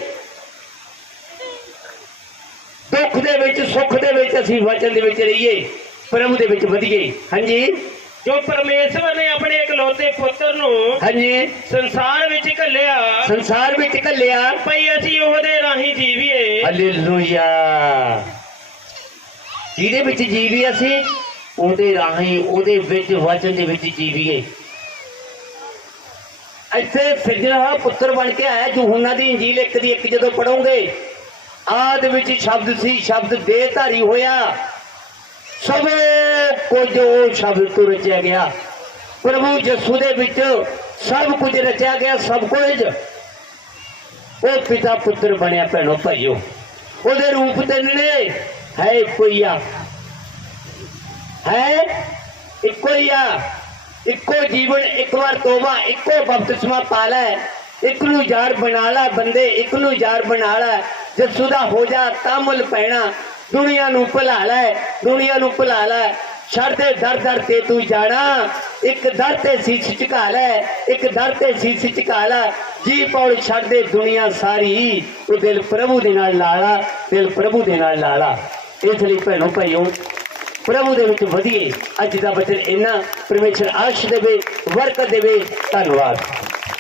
ਦੁੱਖ ਦੇ ਵਿੱਚ, ਸੁੱਖ ਦੇ ਵਿੱਚ ਅਸੀਂ ਵਚਨ ਦੇ ਵਿੱਚ ਰਹੀਏ, ਪ੍ਰਭੂ ਦੇ ਵਿੱਚ ਵਧੀਏ। ਹਾਂਜੀ? ਜੋ ਪਰਮੇਸ਼ਵਰ ਨੇ ਆਪਣੇ ਇਕਲੌਤੇ ਪੁੱਤਰ ਨੂੰ ਹਾਂਜੀ। ਸੰਸਾਰ ਵਿੱਚ ਘੱਲਿਆ ਸੰਸਾਰ ਵਿੱਚ ਘੱਲਿਆ। ਭਈ ਅਸੀਂ ਉਹਦੇ ਰਾਹੀਂ ਜੀਵੀਏ। ਹਾਲੇਲੂਇਆ। ਜਿਹਦੇ ਵਿੱਚ ਜੀਵੀ ਅਸੀਂ? ਉਹਦੇ ਰਾਹੀਂ ਉਹਦੇ ਵਿੱਚ ਵਚਨ ਦੇ ਵਿੱਚ ਜੀਵੀਏ। ਇੱਥੇ ਫਿਰਜਣਾ ਪੁੱਤਰ ਬਣ ਕੇ ਆਇਆ ਯੂਹੰਨਾ ਦੀ ਇੰਜੀਲ ਇੱਕ ਦੀ ਇੱਕ ਜਦੋਂ ਪੜੋਗੇ ਆਦ ਵਿੱਚ ਸ਼ਬਦ ਸੀ ਸ਼ਬਦ ਦੇਹਧਾਰੀ ਹੋਇਆ। ਸਭ ਕੁਝ ਉਹ ਸ਼ਬਦ ਤੋਂ ਰਚਿਆ ਗਿਆ। ਪ੍ਰਭੂ ਯਿਸੂ ਦੇ ਵਿੱਚ ਸਭ ਕੁਝ ਰਚਿਆ ਗਿਆ, ਸਭ ਕੁਝ। ਉਹ ਪਿਤਾ ਪੁੱਤਰ ਬਣਿਆ ਭੈਣੋ ਭਾਈਓ। ਉਹਦੇ ਰੂਪ ਤੇ ਨੇ ਹੈ ਇੱਕੋ ਹੀ ਆ। ਹੈ ਇੱਕੋ ਹੀ ਆ। ਇੱਕੋ ਜੀਵਨ, ਇੱਕ ਵਾਰ ਤੋਬਾ, ਇੱਕੋ ਬਪਤਿਸਮਾ ਪਾ ਲੈ। ਇੱਕ ਨੂੰ ਯਾਰ ਬਣਾ ਲੈ ਬੰਦੇ, ਇੱਕ ਨੂੰ ਯਾਰ ਬਣਾ ਲੈ। ਜਸੂ ਦਾ ਹੋ ਜਾ ਤਾਮਲ ਪੈਣਾ। ਦੁਨੀਆ ਨੂੰ ਭੁਲਾ ਲੈ, ਦੁਨੀਆ ਨੂੰ ਭੁਲਾ ਲੈ। ਛੱਡ ਦੇ, ਦਰ ਦਰ ਤੇ ਤੂੰ ਜਾਣਾ। ਇੱਕ ਦਰ ਤੇ ਸੀਸ ਝੁਕਾ ਲੈ, ਇੱਕ ਦਰ ਤੇ ਸੀਸ ਝੁਕਾ ਲੈ। ਜੀ ਪੌੜ ਛੱਡ ਦੇ, ਦੁਨੀਆ ਸਾਰੀ। ਉਹ ਦਿਲ ਪ੍ਰਭੂ ਦੇ ਨਾਲ ਲਾਲਾ, ਦਿਲ ਪ੍ਰਭੂ ਦੇ ਨਾਲ ਲਾਲਾ। ਇਸ ਲਈ ਭੈਣੋ ਭਾਈਓ, ਪ੍ਰਭੂ ਦੇ ਵਿੱਚ ਵਧੀਏ। ਅੱਜ ਦਾ ਬਚਨ ਇੰਨਾ, ਪਰਮੇਸ਼ਰ ਆਸ਼ ਦੇਵੇ ਵਰਕ ਦੇਵੇ। ਧੰਨਵਾਦ।